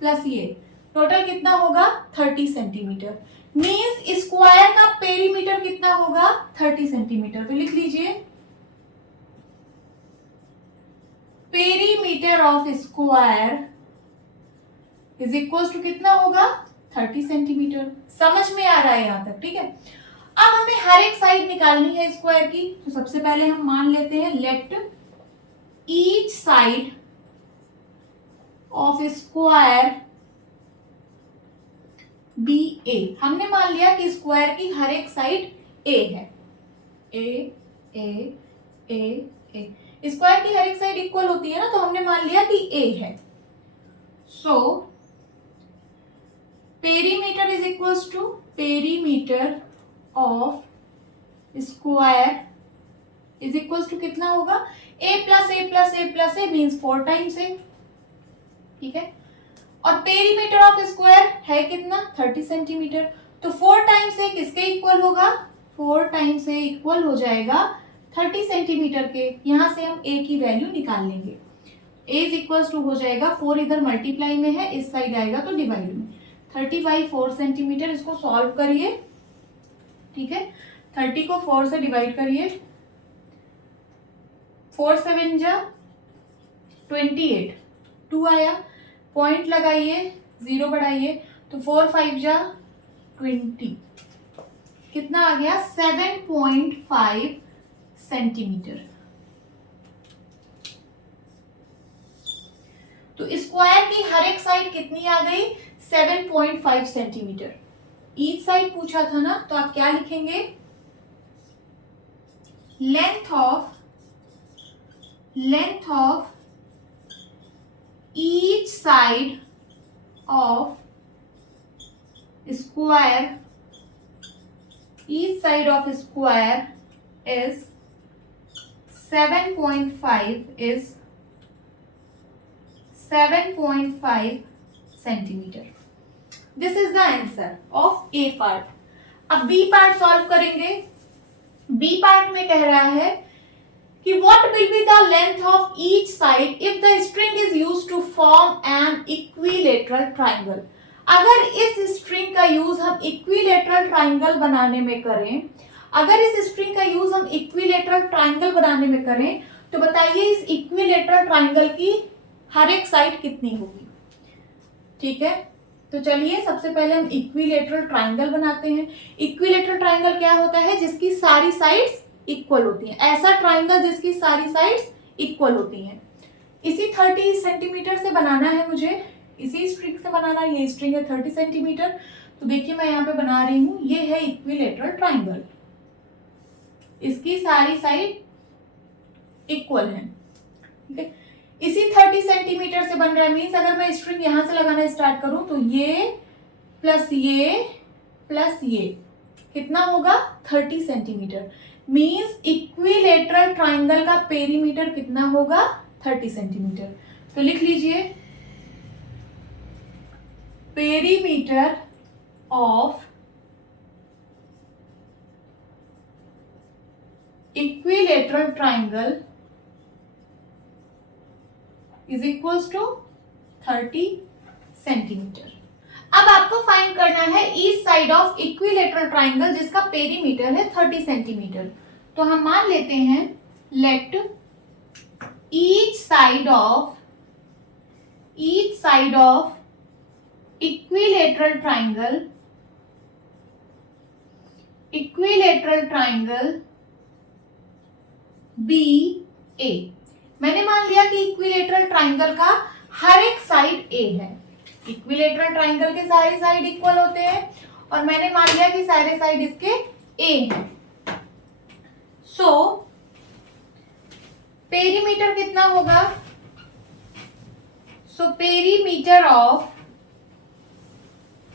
प्लस ये, टोटल कितना होगा 30 सेंटीमीटर। मीन्स स्क्वायर का पेरीमीटर कितना होगा 30 सेंटीमीटर। तो लिख लीजिए perimeter of square is equal to कितना होगा 30 सेंटीमीटर। समझ में आ रहा है यहां तक? ठीक है, अब हमें हर एक साइड निकालनी है स्क्वायर की। तो सबसे पहले हम मान लेते हैं let each side of square be A. हमने मान लिया कि स्क्वायर की हर एक साइड ए है। ए ए ए ए। स्क्वायर की हर एक साइड इक्वल होती है ना, तो हमने मान लिया कि ए है। So perimeter is equals to perimeter of square is equals to कितना होगा, A plus A plus A plus A means 4 times A. ठीक है, और पेरीमीटर ऑफ स्क्वायर है कितना, 30 सेंटीमीटर। तो 4 टाइम्स ए किसके इक्वल होगा, 4 टाइम्स ए इक्वल हो जाएगा 30 सेंटीमीटर के। यहां से हम ए की वैल्यू निकाल लेंगे। ए इज इक्वल टू हो जाएगा, 4 इधर मल्टीप्लाई में है, इस साइड आएगा तो डिवाइड में, 30/4 सेंटीमीटर। इसको सॉल्व करिए। ठीक है, 30 को 4 से डिवाइड करिए, 4 7 जा 28, 2 आया, पॉइंट लगाइए, 0 बढ़ाइए, तो 4 5 जा 20, कितना आ गया, 7.5 सेंटीमीटर। तो स्क्वायर की हर एक साइड कितनी आ गई, 7.5 सेंटीमीटर। ईच साइड पूछा था ना, तो आप क्या लिखेंगे, length of each side of square is 7.5 centimetre. This is the answer of A part. अब बी पार्ट सॉल्व करेंगे। बी पार्ट में कह रहा है कि what will be the length of each side if the string is used to form an equilateral triangle। अगर इस string का यूज हम इक्विलेटरल ट्राइंगल बनाने में करें, तो बताइए इस इक्विलेटरल ट्राइंगल की हर एक साइड कितनी होगी। ठीक है, तो चलिए सबसे पहले हम इक्विलेटरल ट्राइंगल बनाते हैं। इक्विलेटरल ट्राइंगल क्या होता है, जिसकी सारी साइड्स इक्वल होती हैं। ऐसा ट्राइंगल जिसकी सारी साइड्स इक्वल होती हैं। इसी 30 सेंटीमीटर से बनाना है मुझे, इसी स्ट्रिंग से बनाना है। ये स्ट्रिंग है 30 सेंटीमीटर, तो देखिए मैं यहाँ पे बना रही हूं, ये है इक्विलेटरल ट्राइंगल, इसकी सारी साइड इक्वल है। ठीक है, इसी 30 सेंटीमीटर से बन रहा है, मीन्स अगर मैं स्ट्रिंग यहां से लगाना स्टार्ट करूं तो ये प्लस ये कितना होगा, 30 सेंटीमीटर। मीन्स इक्विलेटरल ट्राइंगल का पेरीमीटर कितना होगा, 30 सेंटीमीटर। तो लिख लीजिए, perimeter of equilateral triangle is equals to 30 centimetre. अब आपको फाइंड करना है each side of equilateral triangle जिसका पेरीमीटर है 30 सेंटीमीटर। तो हम मान लेते हैं, let each side of equilateral triangle be A. मैंने मान लिया कि इक्विलेटरल ट्राइंगल का हर एक साइड ए है। इक्विलेटरल ट्राइंगल के सारे साइड इक्वल होते हैं, और मैंने मान लिया कि सारे साइड इसके ए हैं। सो पेरीमीटर कितना होगा, so perimeter of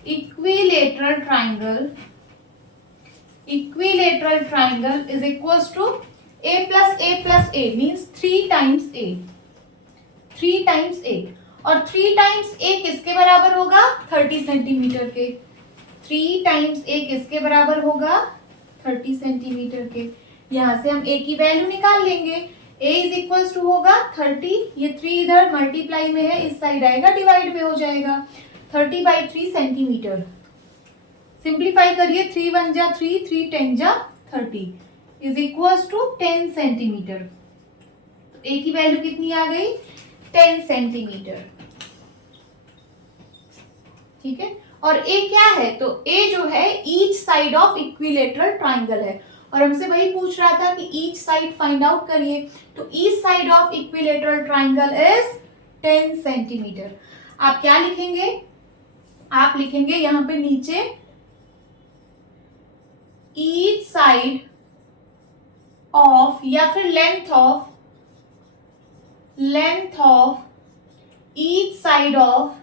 equilateral triangle is equals to a plus a means 3 times a, और 3 टाइम्स a किसके बराबर होगा, 30 सेंटीमीटर के। 3 टाइम्स a किसके बराबर होगा, 30 सेंटीमीटर के। यहां से हम a की वैल्यू निकाल लेंगे। a इज इक्वल्स टू होगा 30, ये 3 इधर मल्टीप्लाई में है, इस साइड आएगा डिवाइड में हो जाएगा, 30/3 सेंटीमीटर। सिंप्लीफाई करिए, 3 1 जा 3, 3 10 जा 30 इज इक्वल्स टू 10 सेंटीमीटर। तो ए की वैल्यू कितनी आ गई, 10 सेंटीमीटर। ठीक है, और ए क्या है, तो ए जो है each side of equilateral triangle है, और हमसे वही पूछ रहा था कि ईच साइड फाइंड आउट करिए। तो each side of equilateral triangle is 10 centimetre. आप क्या लिखेंगे, आप लिखेंगे यहां पे नीचे ईच साइड ऑफ या फिर length of each side of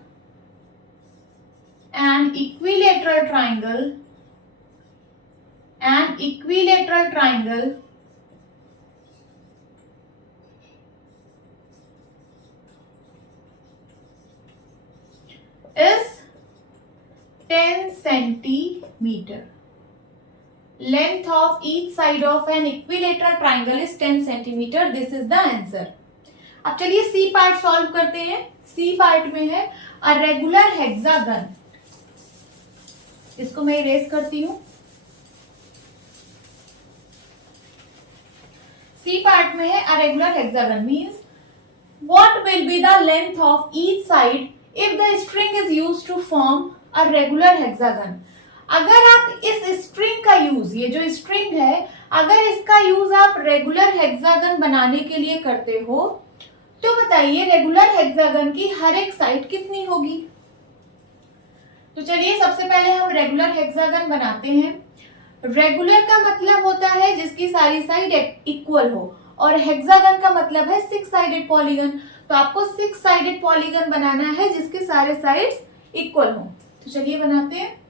an equilateral triangle is 10 centimeter. Length of each side of an equilateral triangle is 10 centimeter. This is the answer. अब चलिए सी पार्ट सॉल्व करते हैं. सी पार्ट में है a regular hexagon. इसको मैं erase करती हूं. सी पार्ट में है a regular hexagon means what will be the length of each side if the string is used to form a regular hexagon. अगर आप इस स्ट्रिंग का यूज, ये जो स्ट्रिंग है, अगर इसका यूज आप रेगुलर हेक्सागन बनाने के लिए करते हो तो बताइए रेगुलर हेक्सागन की हर एक साइड कितनी होगी. तो चलिए सबसे पहले हम रेगुलर हेक्सागन बनाते हैं. रेगुलर का मतलब होता है जिसकी सारी साइड इक्वल हो और हेक्सागन का मतलब है 6 साइडेड पॉलीगन. तो आपको 6 साइडेड पॉलीगन बनाना है जिसके सारे साइड्स इक्वल हो. तो चलिए बनाते हैं.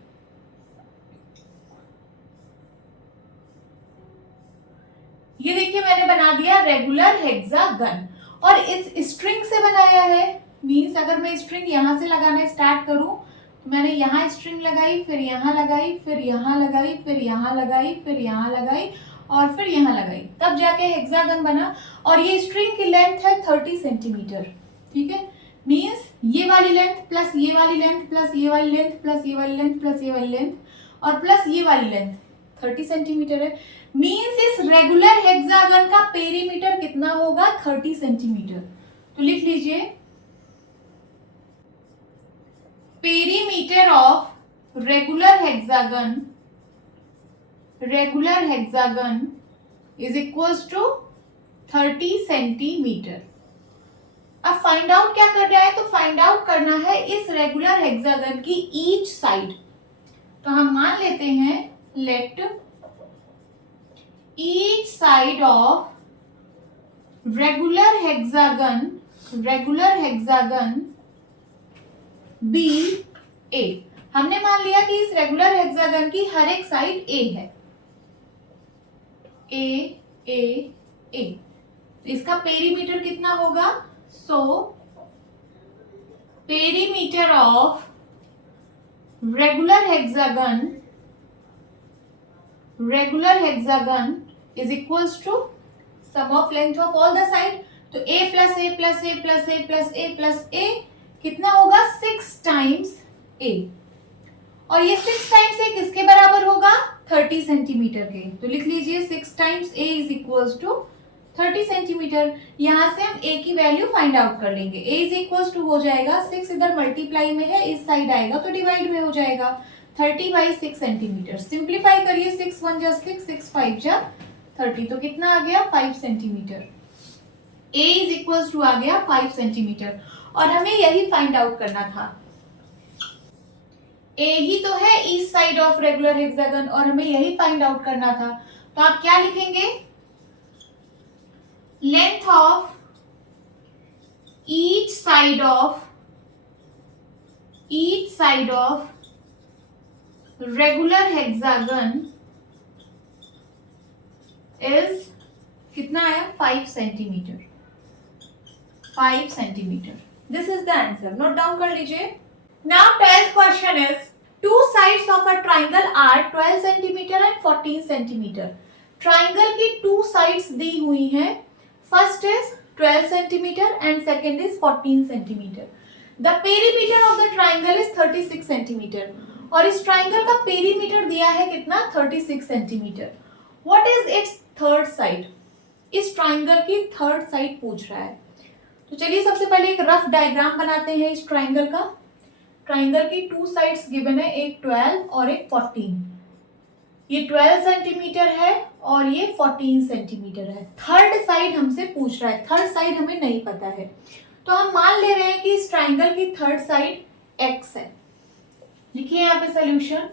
ये देखिए मैंने बना दिया रेगुलर हेक्सागन और इस स्ट्रिंग से बनाया है. मींस अगर मैं स्ट्रिंग यहां से लगाना स्टार्ट करूं तो मैंने यहाँ स्ट्रिंग लगाई, फिर यहाँ लगाई, फिर यहाँ लगाई, फिर यहाँ लगाई, फिर यहाँ लगाई और फिर यहाँ लगाई, तब जाके हेक्सागन बना. और ये स्ट्रिंग की लेंथ है 30 सेंटीमीटर. ठीक है. मींस ये वाली लेंथ प्लस ये वाली लेंथ प्लस ये वाली लेंथ प्लस ये वाली लेंथ प्लस ये वाली लेंथ और प्लस ये वाली लेंथ 30 सेंटीमीटर है. मींस इस रेगुलर हेक्सागन का पेरीमीटर कितना होगा 30 सेंटीमीटर. तो लिख लीजिए perimeter of regular hexagon is equals to 30 centimetre. अब फाइंड आउट क्या करना है, तो फाइंड आउट करना है इस रेगुलर हेक्सागन की ईच साइड. तो हम मान लेते हैं let each side of regular hexagon be A. हमने मान लिया कि इस रेगुलर हेक्सागन की हर एक साइड ए है. ए ए ए. इसका पेरीमीटर कितना होगा. So perimeter of regular hexagon is equals to sum of length of all the side. तो A plus A plus A plus A plus A plus A कितना होगा 6 टाइम्स ए. और ये 6 टाइम्स ए किसके बराबर होगा 30 सेंटीमीटर के. तो लिख लीजिए 6 times A is equals to 30 centimetre. यहां से हम ए की वैल्यू फाइंड आउट कर लेंगे. ए इज इक्वल्स टू हो जाएगा 6 इधर मल्टीप्लाई में है, इस साइड आएगा तो डिवाइड में हो जाएगा 30/6 सेंटीमीटर. सिंप्लीफाई करिए 6 1 जा 6 6 5 जा 30. तो कितना आ गया 5 centimetre. A is equals to आ गया 5 सेंटीमीटर. और हमें यही फाइंड आउट करना था. ए ही तो है each side of regular hexagon और हमें यही फाइंड आउट करना था. तो आप क्या लिखेंगे length of each side of regular hexagon is कितना आया 5 centimetre. 5 centimetre. This is the answer. Note down कर लीजिए. Now 12th question is two sides of a triangle are 12 centimetre and 14 centimetre. Triangle की 2 साइड्स दी हुई हैं. First is 12 centimetre and second is 14 centimetre. The perimeter of the triangle is 36 centimetre. और इस triangle का perimeter दिया है कितना 36 centimetre. What is it's third side. इस ट्राइंगल की थर्ड साइड पूछ रहा है. तो चलिए सबसे पहले एक रफ डायग्राम बनाते हैं इस ट्राइंगल का. ट्राइंगल की 2 साइड्स गिवन है, एक 12 और एक 14. ये 12 सेंटीमीटर है और ये 14 सेंटीमीटर है. थर्ड साइड हमसे पूछ रहा है. थर्ड साइड हमें नहीं पता है तो हम मान ले रहे हैं कि इस ट्राइंगल की थर्ड साइड x है. लिखिए यहाँ पे solution.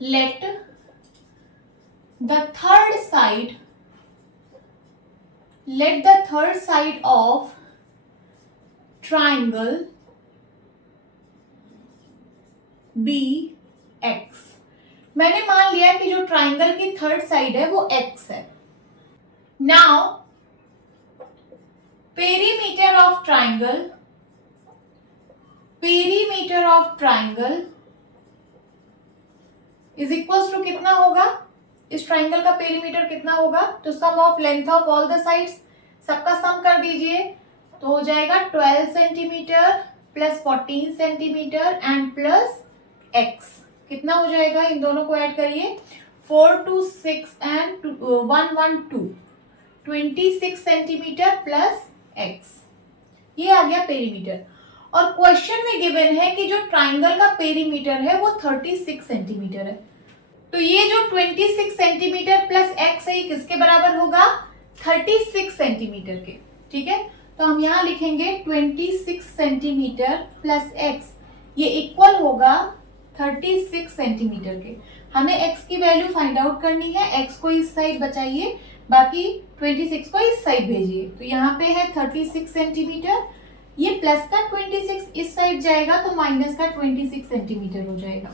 Let the third side, let the third side of triangle be x. मैंने मान लिया कि जो ट्राइंगल की थर्ड साइड है वो x है. Now perimeter of triangle is equal to कितना होगा, इस ट्राइंगल का पेरीमीटर कितना होगा, तो sum of length of all the sides, सबका सम कर दीजिए तो हो जाएगा 12 centimetre plus 14 centimetre and plus x. कितना हो जाएगा, इन दोनों को ऐड करिए, 4 to 6 and 1 1 2, 26 centimetre plus x. ये आ गया पेरीमीटर. और क्वेश्चन में गिवन है कि जो ट्राइंगल का पेरीमीटर है वो 36 सेंटीमीटर है. तो ये जो 26 सेंटीमीटर प्लस x है ये किसके बराबर होगा, 36 सेंटीमीटर के. ठीक है, तो हम यहाँ लिखेंगे 26 सेंटीमीटर प्लस x, ये इक्वल होगा 36 सेंटीमीटर के. हमें x की वैल्यू फाइंड आउट करनी है, x को इस साइड बचाइए, बाकी 26 को इस साइड भेजिए. तो यहाँ पे है 36 सेंटीमीटर, ये प्लस का 26 इस साइड जाएगा तो माइनस का 26 सेंटीमीटर हो जाएगा.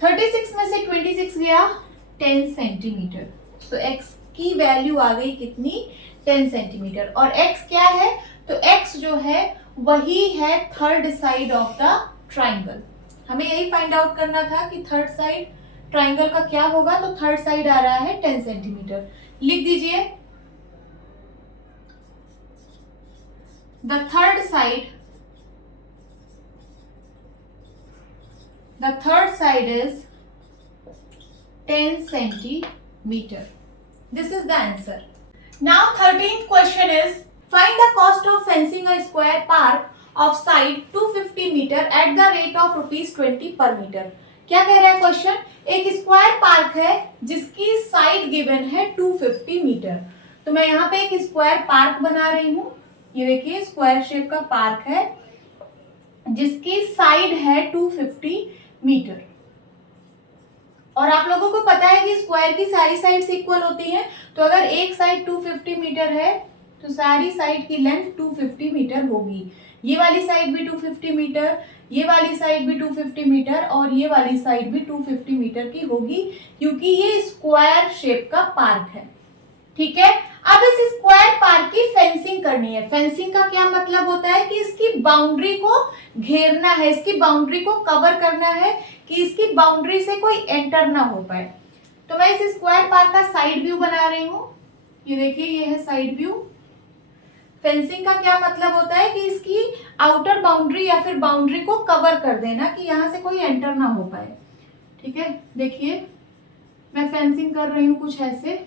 36 में से 26 गया 10 सेंटीमीटर. तो x की वैल्यू आ गई कितनी, 10 सेंटीमीटर. और x क्या है, तो x जो है वही है third side of the triangle. हमें यही फाइंड आउट करना था कि थर्ड साइड ट्राइंगल का क्या होगा, तो थर्ड साइड आ रहा है 10 सेंटीमीटर. लिख दीजिए, the third side is 10 centimeter. This is the answer. Now 13th question is, find the cost of fencing a square park of side 250 meter at the rate of ₹20 per meter. क्या कह रहा है question, एक square park है जिसकी side given है 250 metre. तो मैं यहाँ पे एक स्क्वायर पार्क बना रही हूँ. ये देखिए स्क्वायर शेप का पार्क है जिसकी साइड है 250 मीटर. और आप लोगों को पता है कि स्क्वायर की सारी साइड्स इक्वल होती हैं. तो अगर एक साइड 250 मीटर है तो सारी साइड की लेंथ 250 मीटर होगी. ये वाली साइड भी 250 मीटर, ये वाली साइड भी 250 मीटर और ये वाली साइड भी 250 मीटर की होगी, क्योंकि ये स्क्वायर शेप का पार्क है. ठीक है, अब इस स्क्वायर पार्क की फेंसिंग करनी है. फेंसिंग का क्या मतलब होता है कि इसकी बाउंड्री को घेरना है, इसकी बाउंड्री को कवर करना है कि इसकी बाउंड्री से कोई एंटर ना हो पाए. तो मैं इस स्क्वायर पार्क का साइड व्यू बना रही हूँ. ये देखिए, ये है साइड व्यू. फेंसिंग का क्या मतलब होता है कि इसकी आउटर बाउंड्री या फिर बाउंड्री को कवर कर देना कि यहाँ से कोई एंटर ना हो पाए. ठीक है, देखिए मैं फेंसिंग कर रही हूँ कुछ ऐसे.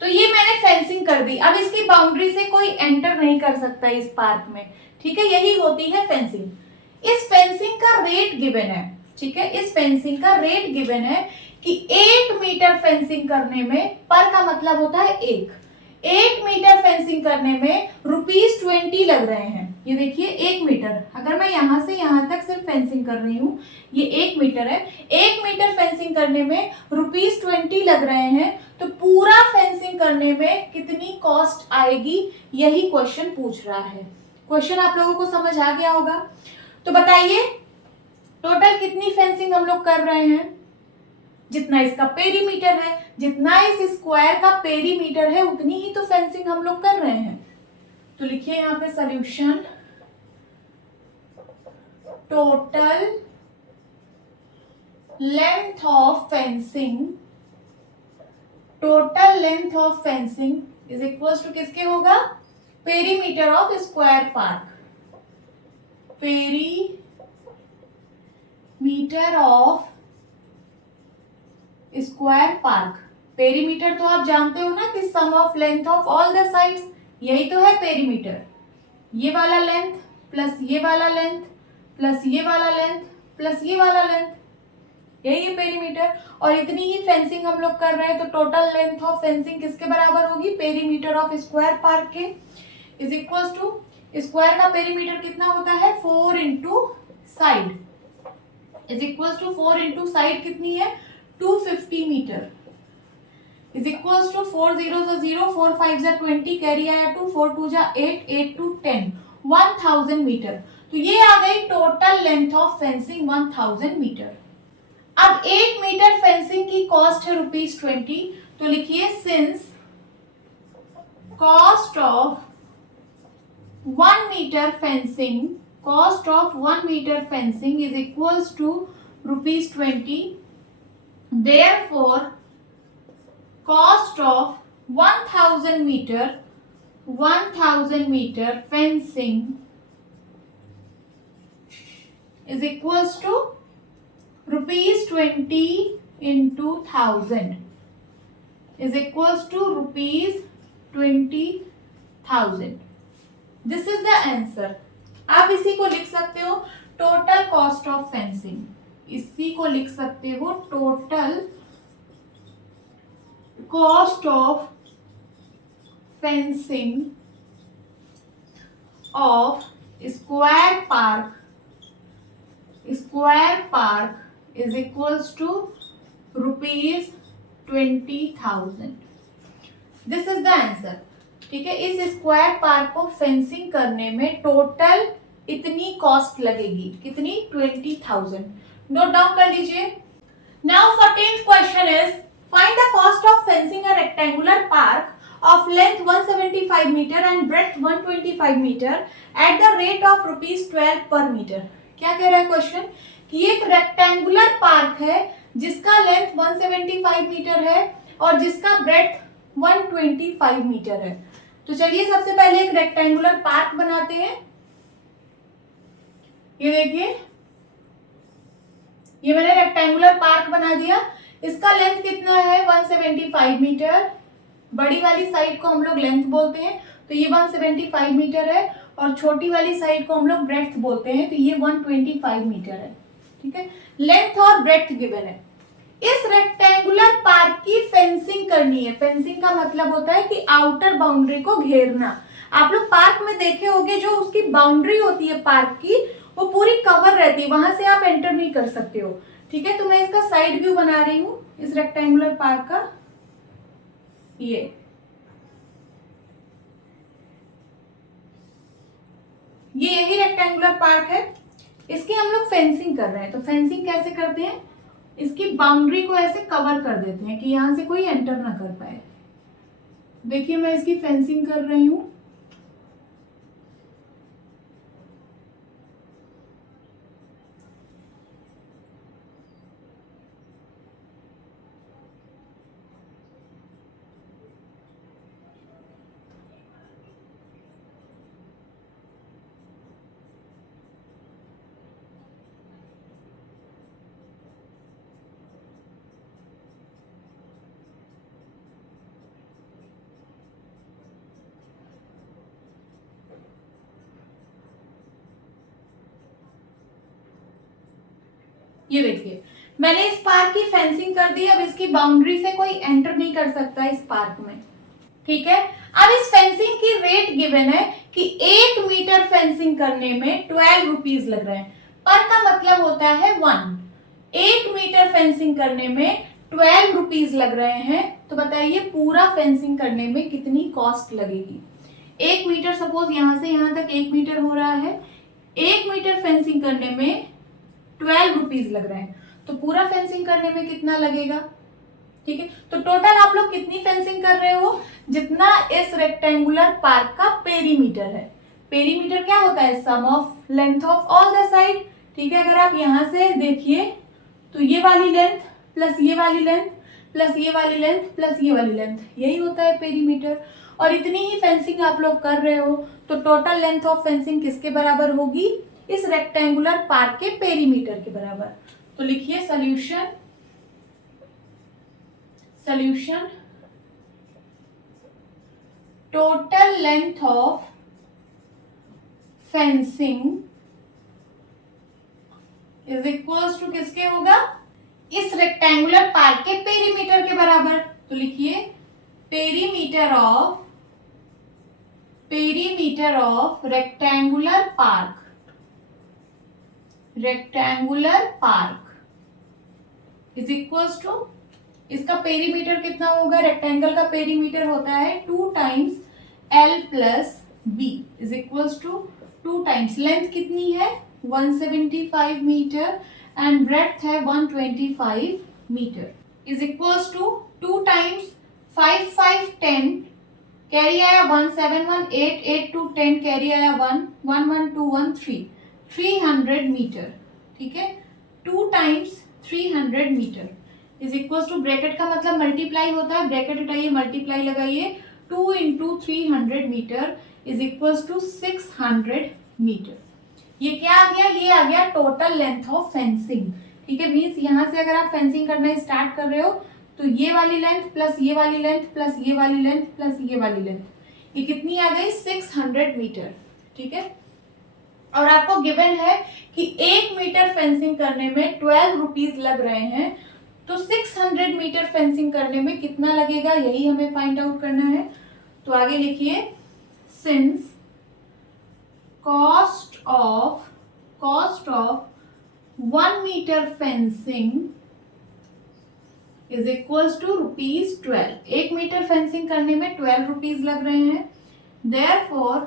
तो ये मैंने फेंसिंग कर दी. अब इसकी बाउंड्री से कोई एंटर नहीं कर सकता इस पार्क में. ठीक है, यही होती है फेंसिंग. इस फेंसिंग का रेट गिवन है. ठीक है, इस फेंसिंग का रेट गिवन है कि 1 मीटर फेंसिंग करने में, पर का मतलब होता है 1 मीटर फेंसिंग करने में ₹20 लग रहे हैं. ये देखिए 1 मीटर, अगर मैं यहाँ से यहाँ तक सिर्फ फेंसिंग कर रही हूँ, ये 1 मीटर है. 1 मीटर फेंसिंग करने में ₹20 लग रहे हैं. तो पूरा फेंसिंग करने में कितनी कॉस्ट आएगी, यही क्वेश्चन पूछ रहा है. क्वेश्चन आप लोगों को समझ आ गया होगा. तो बताइए टोटल कितनी फेंसिंग हम लोग कर रहे हैं. जितना इसका पेरीमीटर है, जितना इस स्क्वायर का पेरीमीटर है, उतनी ही तो फेंसिंग हम लोग कर रहे हैं. तो लिखिए यहाँ पे solution, total length of fencing, total length of fencing is equal to किसके होगा, perimeter of square park. Perimeter of square park. Perimeter तो आप जानते हो ना कि sum of length of all the sides, यही तो है पेरीमीटर, ये वाला लेंथ प्लस ये वाला लेंथ प्लस ये वाला लेंथ प्लस ये वाला लेंथ, यही है पेरीमीटर। और इतनी ही फेंसिंग हम लोग कर रहे हैं, तो टोटल लेंथ ऑफ फेंसिंग किसके बराबर होगी, पेरीमीटर ऑफ स्क्वायर पार्क के, इज इक्वल्स टू, स्क्वायर का पेरीमीटर कितना होता है 4 into side, is equals to 4 into side कितनी है 250 metre, is equals to 4 0 0, 4 5 20, carry आया 2, 4 2 8, 8 2 10, 1000 मीटर। तो ये आ गई total length of fencing 1000 metre. अब 1 मीटर फेंसिंग की कॉस्ट है ₹20, तो लिखिए since cost of 1 metre fencing, cost of 1 metre fencing is equals to ₹20, therefore cost of 1000 meter fencing is equals to ₹20 into 1000 is equals to ₹20,000. This is the answer. आप इसी को लिख सकते हो टोटल कॉस्ट ऑफ फेंसिंग, इसी को लिख सकते हो total cost of fencing of square park is equals to ₹20,000. This is the answer. ठीक है, इस स्क्वायर पार्क को फेंसिंग करने में टोटल इतनी कॉस्ट लगेगी, कितनी 20,000। नोट डाउन कर लीजिए। Now 14th question is find the cost of fencing a rectangular park of length 175 meter and breadth 125 meter at the rate of ₹12 per meter। क्या कह रहा है क्वेश्चन कि एक रेक्टेंगुलर पार्क है जिसका लेंथ 175 मीटर है और जिसका ब्रेड्थ 125 मीटर है। तो चलिए सबसे पहले एक रेक्टेंगुलर पार्क बनाते हैं। ये देखिए, ये मैंने रेक्टेंगुलर पार्क बना दिया। इसका लेंथ कितना है 175 मीटर, बड़ी वाली साइड को हम लोग लेंथ बोलते हैं, तो ये 175 मीटर है, और छोटी वाली साइड को हम लोग ब्रेड्थ बोलते हैं, तो ये 125 मीटर है। ठीक है, लेंथ और ब्रेड्थ गिवन है। इस रेक्टेंगुलर पार्क की फेंसिंग करनी है। फेंसिंग का मतलब होता है कि आउटर बाउंड्री को घेरना। आप लोग पार्क में देखे होंगे, जो उसकी बाउंड्री होती है पार्क की, वो पूरी कवर रहती है, वहां से आप एंटर नहीं कर सकते हो। ठीक है, तो मैं इसका साइड व्यू बना रही हूं इस रेक्टेंगुलर पार्क का। ये यही रेक्टेंगुलर पार्क है, इसकी हम लोग फेंसिंग कर रहे हैं। तो फेंसिंग कैसे करते हैं, इसकी बाउंड्री को ऐसे कवर कर देते हैं कि यहां से कोई एंटर ना कर पाए। देखिए मैं इसकी फेंसिंग कर रही हूं। ये देखिए मैंने इस पार्क की फेंसिंग कर दी। अब इसकी बाउंड्री से कोई एंटर नहीं कर सकता इस पार्क में। ठीक है, अब इस फेंसिंग की रेट गिवन है कि 1 मीटर फेंसिंग करने में 12 रुपीज लग रहे हैं। पर का मतलब होता है 1। 1 मीटर फेंसिंग करने में 12 रुपीज लग रहे हैं। तो बताइए पूरा फेंसिंग करने में कितनी कॉस्ट लगेगी। 1 मीटर, सपोज यहां से यहां तक 1 मीटर हो रहा है। 1 मीटर फेंसिंग करने में 12 रुपीज लग रहे हैं, तो पूरा फेंसिंग करने में कितना लगेगा। ठीक है, तो टोटल आप लोग कितनी फेंसिंग कर रहे हो, जितना इस रेक्टेंगुलर पार्क का पेरीमीटर है। पेरीमीटर क्या होता है, sum of length of all the side. ठीक है, अगर आप यहां से देखिए तो ये वाली लेंथ प्लस ये वाली लेंथ प्लस ये वाली लेंथ प्लस ये वाली लेंथ, यही होता है पेरीमीटर। और इतनी ही फेंसिंग आप लोग कर रहे हो, तो टोटल लेंथ ऑफ फेंसिंग किसके बराबर होगी, इस रेक्टेंगुलर पार्क के पेरीमीटर के बराबर। तो लिखिए solution, total length of fencing is equals to किसके होगा, इस रेक्टेंगुलर पार्क के पेरीमीटर के बराबर। तो लिखिए perimeter of rectangular park is equals to, इसका पेरीमीटर कितना होगा, रेक्टेंगल का पेरीमीटर होता है 2 times L plus B is equals to 2 times length कितनी है 175 मीटर एंड ब्रेड्थ है 125 metre is equals to 2 times 5 5 10 carry आया 1 7 1 8 8 2 10 कैरी आया 1 1 1 2 1 3 300 मीटर। ठीक है, 2 times 300 metre is equals to, bracket का मतलब मल्टीप्लाई होता है, ब्रैकेट हटाइए मल्टीप्लाई लगाइए, 2 into 300 metre is equals to 600 metre. ये क्या आ गया, ये आ गया टोटल लेंथ ऑफ फेंसिंग। ठीक है, मीन्स यहाँ से अगर आप फेंसिंग करना स्टार्ट कर रहे हो तो ये वाली लेंथ प्लस ये वाली लेंथ प्लस ये वाली लेंथ प्लस ये वाली लेंथ, ये कितनी आ गई 600 मीटर। ठीक है, और आपको गिवन है कि 1 मीटर फेंसिंग करने में 12 रुपीज लग रहे हैं, तो 600 मीटर फेंसिंग करने में कितना लगेगा, यही हमें फाइंड आउट करना है। तो आगे लिखिए since cost of 1 metre fencing is equals to ₹12। 1 metre fencing करने में 12 रुपीज लग रहे हैं, therefore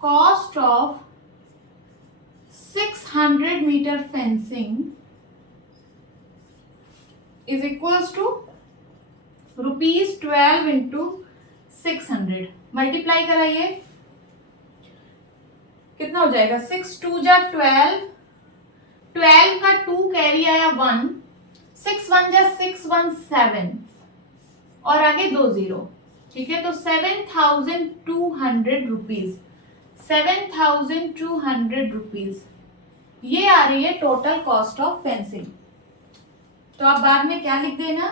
cost of 600 metre fencing is equals to ₹12 into 600 multiply कराइए, कितना हो जाएगा 6 2 जा 12, 12 का 2 कैरी आया 1, 6 1 जा 6 1 7 और आगे 2 0। ठीक है, तो 7200 रुपीज, 7200 रुपीज ये आ रही है टोटल कॉस्ट ऑफ फेंसिंग। तो आप बाद में क्या लिख देना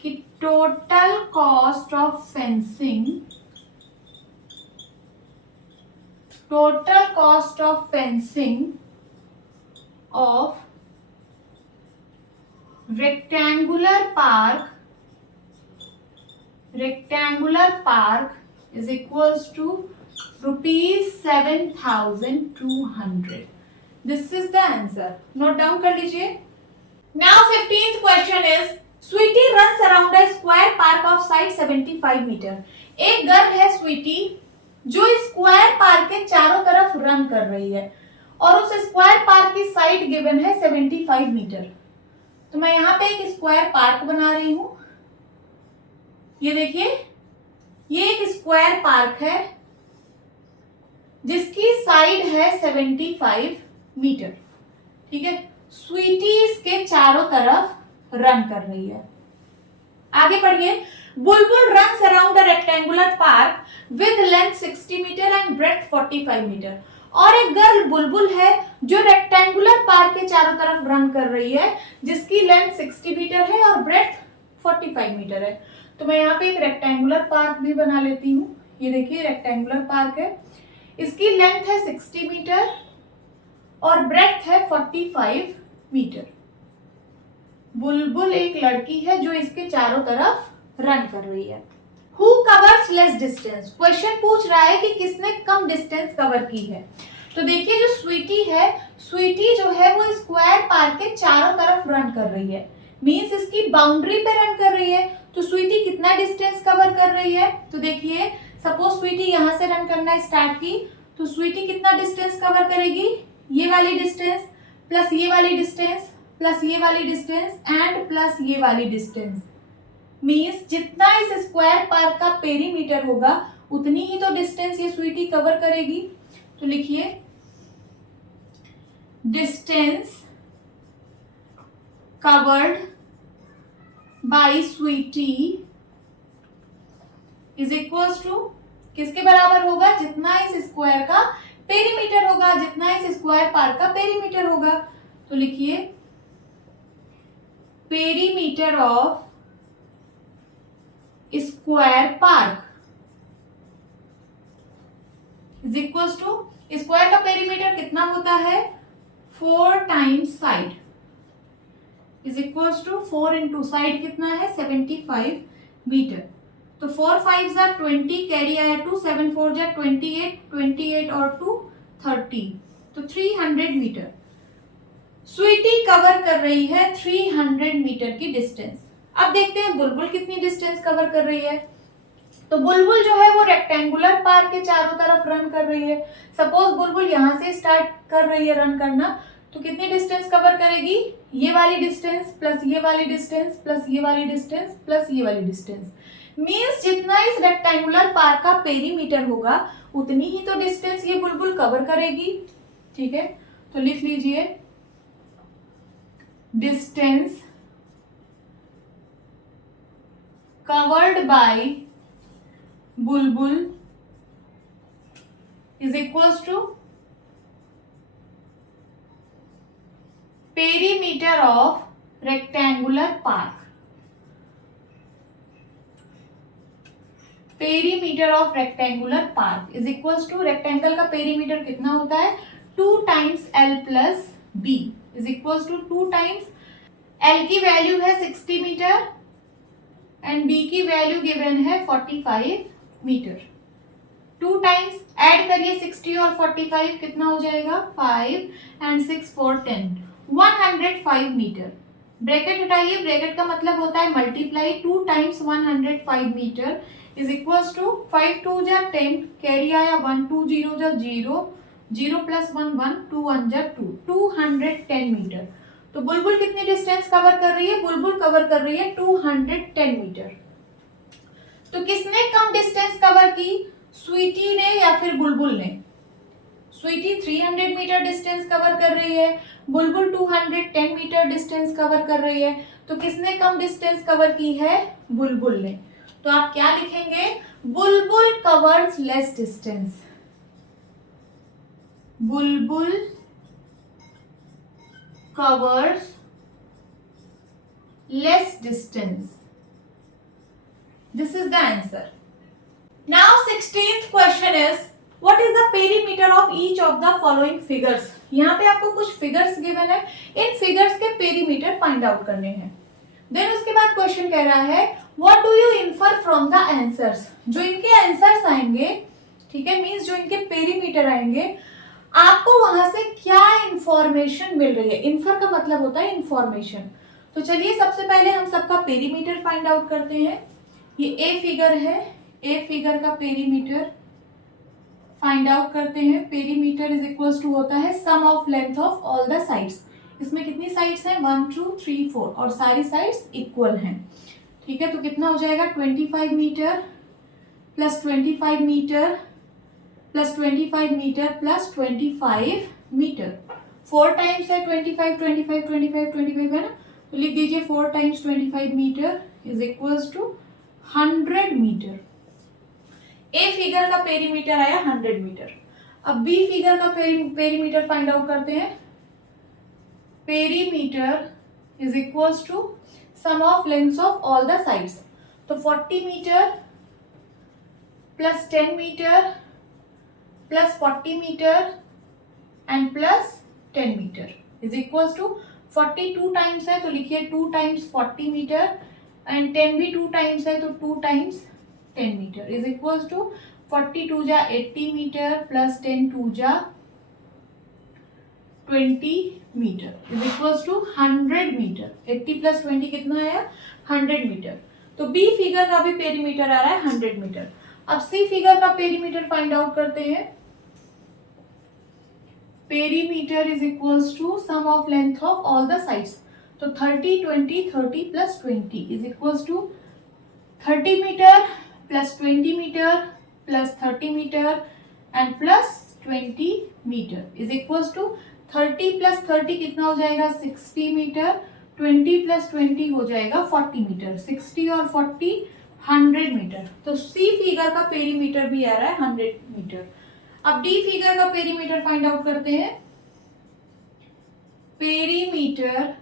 कि total cost of fencing of rectangular park is equals to ₹7,200। This is the answer. Note down कर लीजिए। Now 15th question is Sweetie runs around a square park of side 75 meter। एक गर्ल है स्वीटी जो स्क्वायर पार्क के चारों तरफ run कर रही है और उस स्क्वायर पार्क की साइड गिवन है 75 मीटर। तो मैं यहाँ पे एक स्क्वायर पार्क बना रही हूं, ये देखिए ये एक स्क्वायर पार्क है जिसकी साइड है 75 मीटर। ठीक है, स्वीटी इसके चारों तरफ रन कर रही है। आगे पढ़िए Bulbul runs around a rectangular park with length 60 metre and breadth 45 metre. और एक गर्ल बुलबुल है जो रेक्टेंगुलर पार्क के चारों तरफ रन कर रही है जिसकी लेंथ 60 मीटर है और ब्रेड्थ 45 मीटर है। तो मैं यहाँ पे एक रेक्टेंगुलर पार्क भी बना लेती हूँ। ये देखिए रेक्टेंगुलर पार्क है, इसकी लेंथ है 60 मीटर और ब्रेड्थ है 45 मीटर। बुलबुल एक लड़की है जो इसके चारों तरफ रन कर रही है। Who covers less distance? Question पूछ रहा है कि किसने कम डिस्टेंस कवर की है। तो देखिए जो स्वीटी है, स्वीटी जो है वो स्क्वायर पार्क के चारों तरफ रन कर रही है, मींस इसकी बाउंड्री पे रन कर रही है। तो स्वीटी कितना डिस्टेंस कवर कर रही है, तो देखिए सपोज स्वीटी यहाँ से रन करना स्टार्ट की तो स्वीटी कितना डिस्टेंस कवर करेगी, ये वाली डिस्टेंस प्लस ये वाली डिस्टेंस प्लस ये वाली डिस्टेंस एंड प्लस ये वाली डिस्टेंस, मीन्स जितना इस स्क्वायर पार्क का पेरीमीटर होगा उतनी ही तो डिस्टेंस ये स्वीटी कवर करेगी। तो लिखिए distance covered by Sweety is equals to किसके बराबर होगा, जितना इस स्क्वायर का पेरीमीटर होगा, जितना इस स्क्वायर पार्क का पेरीमीटर होगा। तो लिखिए perimeter of square park is equal to, square का पेरीमीटर कितना होता है 4 times side is equal to 4 into side कितना है 75 मीटर। तो 4 5 जा 20, कैरी आया 2, 7 4 जा 28, 28 और 2 30, तो 300 मीटर स्वीटी कवर कर रही है 300 मीटर की डिस्टेंस। अब देखते हैं बुलबुल कितनी डिस्टेंस कवर कर रही है। तो बुलबुल जो है वो रेक्टेंगुलर पार्क के चारों तरफ रन कर रही है। सपोज बुलबुल यहां से स्टार्ट कर रही है रन करना, तो कितनी डिस्टेंस कवर करेगी, ये वाली डिस्टेंस प्लस ये वाली डिस्टेंस प्लस ये वाली डिस्टेंस प्लस ये वाली डिस्टेंस, मींस जितना इस रेक्टेंगुलर पार्क का पेरीमीटर होगा उतनी ही तो डिस्टेंस ये बुलबुल कवर करेगी। ठीक है, तो लिख लीजिए distance covered by Bulbul is equals to perimeter of rectangular park. Perimeter of rectangular park is equals to, rectangle का पेरीमीटर कितना होता है 2 times L plus B is equals to 2 times L की वैल्यू है 60 मीटर एंड बी की value given है 45 metre. 2 times add करिए 60 और 45 कितना हो जाएगा 5 एंड 6 4 10, 105 मीटर। ब्रैकेट हटाइए, ब्रैकेट का मतलब होता है multiply, 2 times 105 metre is equals to 5 2 जा 10, कैरी आया 1 2 0 जा 0, 0 प्लस 1 1, 2 1 जा 2, 210 मीटर। तो बुलबुल कितनी डिस्टेंस कवर कर रही है, बुलबुल कवर कर रही है 210 मीटर। तो किसने कम डिस्टेंस कवर की, स्वीटी ने या फिर बुलबुल ने। स्वीटी 300 मीटर डिस्टेंस कवर कर रही है, बुलबुल 210 मीटर डिस्टेंस कवर कर रही है। तो किसने कम डिस्टेंस कवर की है, बुलबुल ने। तो आप क्या लिखेंगे, बुलबुल covers less distance, Bulbul covers less distance. This is the answer. Now 16th question is what is the perimeter of each of the following figures। यहाँ पे आपको कुछ फिगर्स गिवन है, इन फिगर्स के पेरीमीटर फाइंड आउट करने हैं। Then उसके बाद क्वेश्चन कह रहा है what do you infer from the answers. जो इनके आंसर्स आएंगे, ठीक है, मींस जो इनके पेरीमीटर आएंगे, आपको वहां से क्या इंफॉर्मेशन मिल रही है। इन्फर का मतलब होता है इंफॉर्मेशन। तो चलिए सबसे पहले हम सबका पेरीमीटर फाइंड आउट करते हैं। ये ए फिगर है, ए फिगर का पेरीमीटर फाइंड आउट करते हैं। पेरीमीटर इज इक्वल्स टू होता है sum of length of all the sides. इसमें कितनी साइड्स हैं 1 2 3 4 और सारी साइड्स इक्वल हैं। ठीक है, तो कितना हो जाएगा 25 metre plus 25 metre plus 25 metre plus 25 metre. 4 times है 25 25 25 25 है ना, तो लिख दीजिए 4 times 25 metre is equals to 100 metre. A figure का पेरीमीटर आया 100 मीटर। अब बी फिगर का पेरीमीटर फाइंड आउट करते हैं। Perimeter is equals to sum of lengths of all the sides. तो 40 metre plus 10 metre plus 40 metre and plus 10 metre is equals to 42 times है तो लिखिए 2 टाइम्स 40 मीटर एंड 10 भी 2 times है तो 2 times 10 metre is equals to 42 जा 80 metre plus 10 2 जा 20 metre is equals to 100 metre. 80 plus 20 कितना आया 100 मीटर। तो बी फिगर का भी पेरीमीटर आ रहा है 100 मीटर। अब सी फिगर का पेरीमीटर फाइंड आउट करते हैं। Perimeter is equals to sum of length of all the sides. तो 30 20 30 plus 20 is equals to 30 metre plus 20 metre plus 30 metre and plus 20 metre is equals to 30 plus 30 कितना हो जाएगा 60 metre, 20 plus 20 हो जाएगा 40 metre, 60 और 40 100 metre. तो सी figure का perimeter भी आ रहा है 100 मीटर। अब डी फिगर का पेरीमीटर फाइंड आउट करते हैं। Perimeter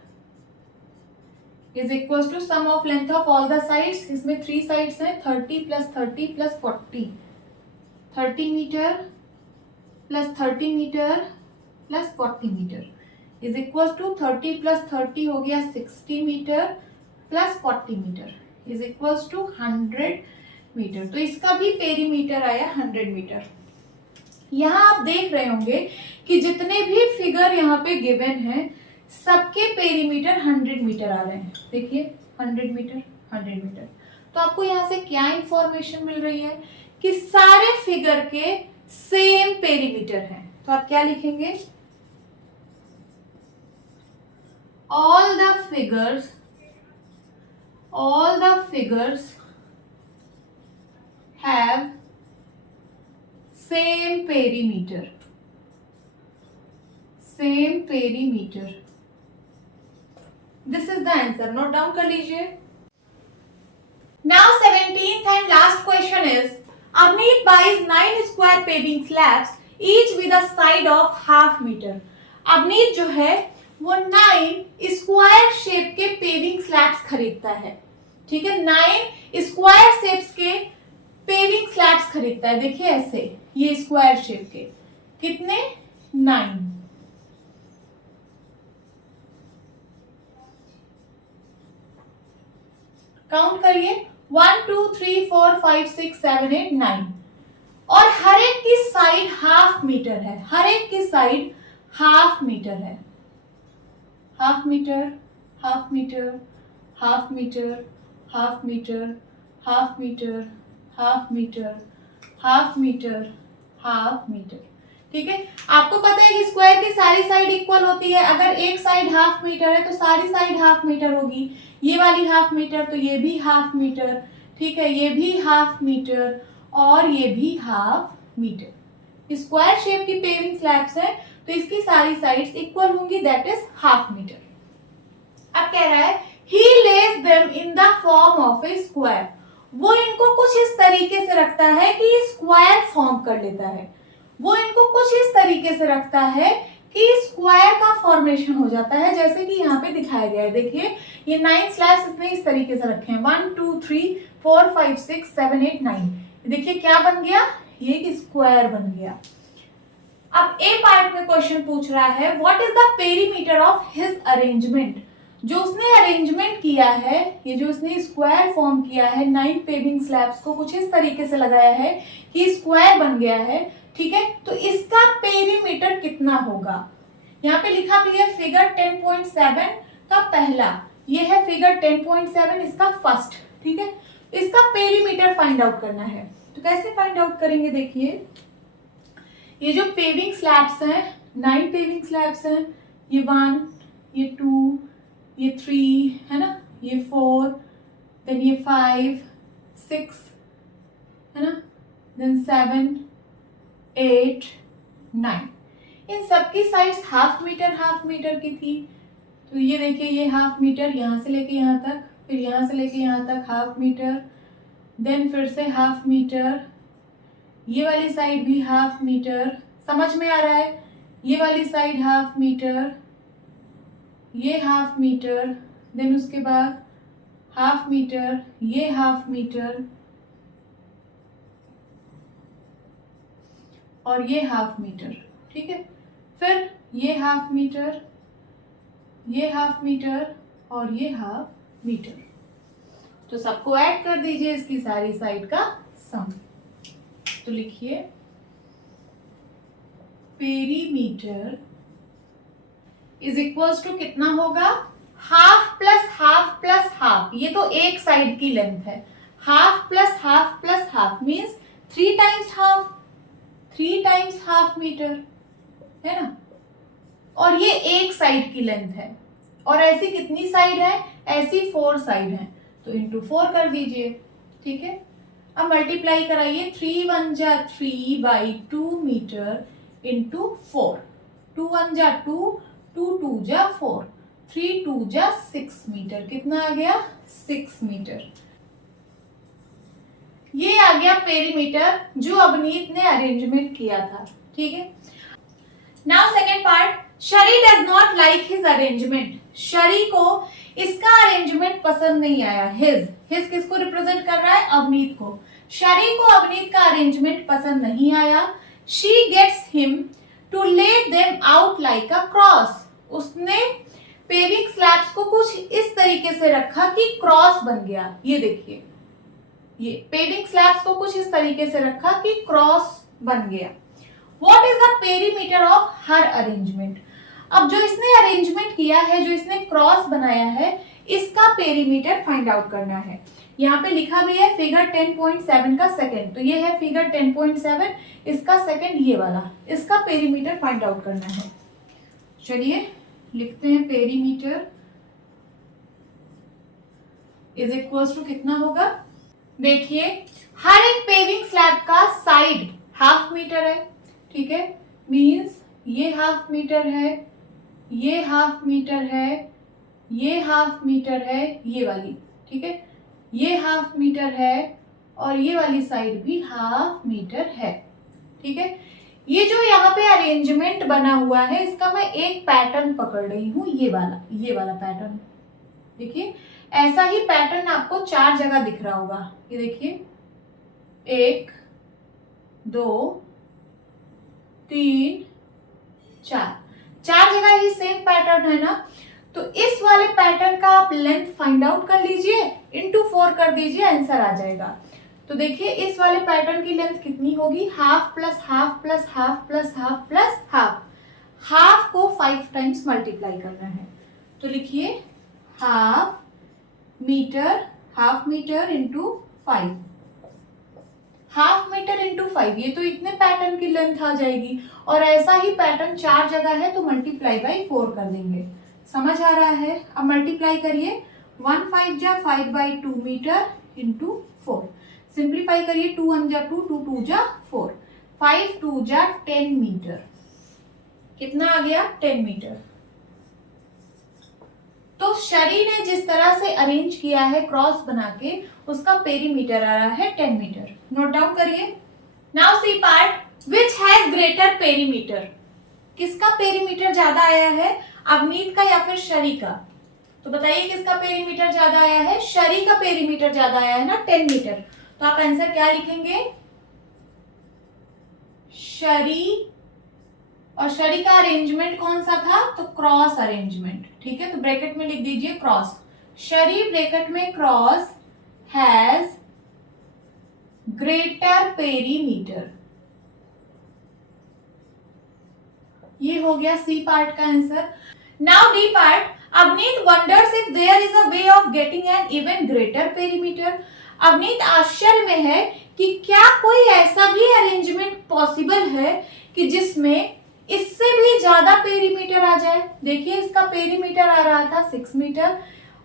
is equal to sum of length of all the sides, इसमें 3 साइड्स हैं, 30 plus 30 plus 40, 30 metre plus 30 metre plus 40 metre is equal to 30 plus 30 हो गया 60 metre plus 40 metre is equal to 100 metre. तो इसका भी perimeter आया 100 metre. यहाँ आप देख रहे होंगे कि जितने भी फिगर यहाँ पे गिवन हैं सबके पेरीमीटर 100 मीटर आ रहे हैं। देखिए 100 मीटर 100 मीटर। तो आपको यहाँ से क्या इंफॉर्मेशन मिल रही है कि सारे फिगर के सेम पेरीमीटर हैं। तो आप क्या लिखेंगे, all the figures have same perimeter. This is the answer. Note down कर लीजिए। Now 17th and last question is, Avneet buys 9 square paving slabs each with a side of half meter. Avneet जो है वो 9 स्क्वायर शेप के paving slabs खरीदता है। ठीक है, 9 स्क्वायर शेप्स के पेविंग स्लैब्स खरीदता है। देखिए ऐसे, ये स्क्वायर शेप के कितने, 9। काउंट करिए, 1 2 3 4 5 6 7 8 9। और हर एक की साइड हाफ मीटर है, हर एक की साइड हाफ मीटर है। Half metre, half metre, half metre, half metre, half metre, half metre, half metre, half metre. ठीक है, आपको पता है कि स्क्वायर की सारी साइड इक्वल होती है। अगर एक साइड हाफ मीटर है तो सारी साइड हाफ मीटर होगी। ये वाली हाफ मीटर तो ये भी हाफ मीटर, ठीक है, ये भी हाफ मीटर और ये भी हाफ मीटर। स्क्वायर शेप की पेविंग स्लैब्स है तो इसकी सारी साइड्स इक्वल होंगी, दैट इज हाफ मीटर। अब कह रहा है he lays them in the form of a square, वो इनको कुछ इस तरीके से रखता है कि स्क्वायर फॉर्म कर लेता है। वो इनको कुछ इस तरीके से रखता है कि स्क्वायर का फॉर्मेशन हो जाता है, जैसे कि यहाँ पे दिखाया गया है। देखिए ये 9 स्लैब्स इसने इस तरीके से रखे हैं, 1 2 3 4 5 6 7 8 9। देखिए क्या बन गया, ये एक स्क्वायर बन गया। अब ए पार्ट में क्वेश्चन पूछ रहा है, what is the perimeter of his arrangement. जो उसने अरेंजमेंट किया है, ये जो उसने स्क्वायर फॉर्म किया है, 9 पेविंग स्लैब्स को कुछ इस तरीके से लगाया है कि स्क्वायर बन गया है। ठीक है, तो इसका पेरीमीटर कितना होगा। यहाँ पे लिखा भी है फिगर 10.7 का पहला, ये है फिगर 10.7 इसका फर्स्ट। ठीक है, इसका पेरीमीटर फाइंड आउट करना है। तो कैसे फाइंड आउट करेंगे, देखिए ये जो पेविंग स्लैब्स हैं, 9 पेविंग स्लैब्स हैं, ये 1 ये 2 ये 3 है ना, ये 4 देन ये 5 6 है ना, देन 7 8 9। इन सबकी साइड्स हाफ मीटर की थी। तो ये देखिए ये हाफ मीटर, यहाँ से लेके यहाँ तक, फिर यहाँ से लेके यहाँ तक हाफ मीटर, देन फिर से हाफ मीटर, ये वाली साइड भी हाफ मीटर। समझ में आ रहा है, ये वाली साइड हाफ मीटर, ये हाफ मीटर, देन उसके बाद हाफ मीटर, ये हाफ मीटर और ये हाफ मीटर। ठीक है, फिर ये हाफ मीटर, ये हाफ मीटर और ये हाफ मीटर। तो सबको ऐड कर दीजिए, इसकी सारी साइड का सम। तो लिखिए पेरीमीटर इज इक्वल्स टू कितना होगा, half plus half plus half. ये तो एक साइड की लेंथ है, half plus half means 3 times half, 3 times half metre है ना। और ये एक साइड की लेंथ है, और ऐसी कितनी साइड है, ऐसी 4 साइड है, तो इंटू 4 कर दीजिए। ठीक है, अब मल्टीप्लाई कराइए, 3 1 जा 3/2 मीटर इंटू 4, 2 1 जा 2, 2 2 जा 4, 3 2 जा 6 मीटर। कितना आ गया, 6 मीटर। ये आ गया पेरीमीटर जो अवनीत ने अरेंजमेंट किया था। ठीक है, नाउ सेकेंड पार्ट, शरी does not like his arrangement. शरी को इसका अरेंजमेंट पसंद नहीं आया। हिज किसको रिप्रेजेंट कर रहा है? अवनीत को। शरी को अवनीत का अरेंजमेंट पसंद नहीं आया। शी गेट्स हिम टू ले them out like a cross. उसने पेविंग स्लैब्स को कुछ इस तरीके से रखा कि क्रॉस बन गया। ये देखिए, ये पेविंग स्लैब्स को कुछ इस तरीके से रखा कि क्रॉस बन गया। What is the perimeter of her arrangement? अब जो इसने अरेंजमेंट किया है, जो इसने क्रॉस बनाया है, इसका पेरीमीटर फाइंड आउट करना है। यहाँ पे लिखा भी है फिगर 10.7 का सेकंड, तो ये है फिगर 10.7, इसका सेकंड ये वाला, इसका पेरीमीटर फाइंड आउट करना है। चलिए लिखते हैं, पेरीमीटर इज इक्वल्स टू कितना होगा? देखिए, हर एक पेविंग स्लैब का साइड हाफ मीटर है, ठीक है, मींस ये हाफ मीटर है, ये हाफ मीटर है, ये हाफ मीटर है, ये वाली, ठीक है, ये हाफ मीटर है और ये वाली साइड भी हाफ मीटर है, ठीक है। ये जो यहाँ पे अरेंजमेंट बना हुआ है, इसका मैं एक पैटर्न पकड़ रही हूँ, ये वाला पैटर्न। देखिए, ऐसा ही पैटर्न आपको 4 जगह दिख रहा होगा। ये देखिए, 1 2 3 4 जगह ही सेम पैटर्न है ना। तो इस वाले पैटर्न का आप लेंथ फाइंड आउट कर लीजिए, इंटू 4 कर दीजिए, आंसर आ जाएगा। तो देखिए, इस वाले पैटर्न की लेंथ कितनी होगी? Half plus half plus half plus half plus half. Half को 5 टाइम्स मल्टीप्लाई करना है, तो लिखिए half metre into 5, half metre into 5, ये तो इतने पैटर्न की लेंथ आ जाएगी। और ऐसा ही पैटर्न 4 जगह है, तो मल्टीप्लाई बाई 4 कर देंगे। समझ आ रहा है? अब मल्टीप्लाई करिए, 1 5 जा 5/2 मीटर इंटू 4। सिंप्लीफाई करिए, 2 1 जा 2, 2 2 जा 4, 5 2 जा 10 मीटर। कितना आ गया? 10 मीटर। तो शरी ने जिस तरह से अरेंज किया है क्रॉस बना के, उसका पेरीमीटर आ रहा है 10 मीटर। नोट डाउन करिए। Now C part which has greater perimeter. किसका पेरीमीटर ज्यादा आया है? अवनीत का या फिर शरी का? तो बताइए किसका पेरीमीटर ज्यादा आया है? शरी का पेरीमीटर ज्यादा आया है ना, 10 मीटर। तो आप आंसर क्या लिखेंगे? शरी, और शरी का अरेंजमेंट कौन सा था? तो क्रॉस अरेंजमेंट, ठीक है। तो ब्रैकेट में लिख दीजिए क्रॉस। शरी ब्रैकेट में क्रॉस हैज ग्रेटर पेरीमीटर। ये हो गया सी पार्ट का answer. Now D part, Avneet wonders if there is a way of getting an even greater perimeter. Avneet आश्चर्य में है कि क्या कोई ऐसा भी अरेंजमेंट पॉसिबल है कि जिसमें इससे भी ज्यादा पेरीमीटर आ जाए। देखिए, इसका पेरीमीटर आ रहा था 6 मीटर,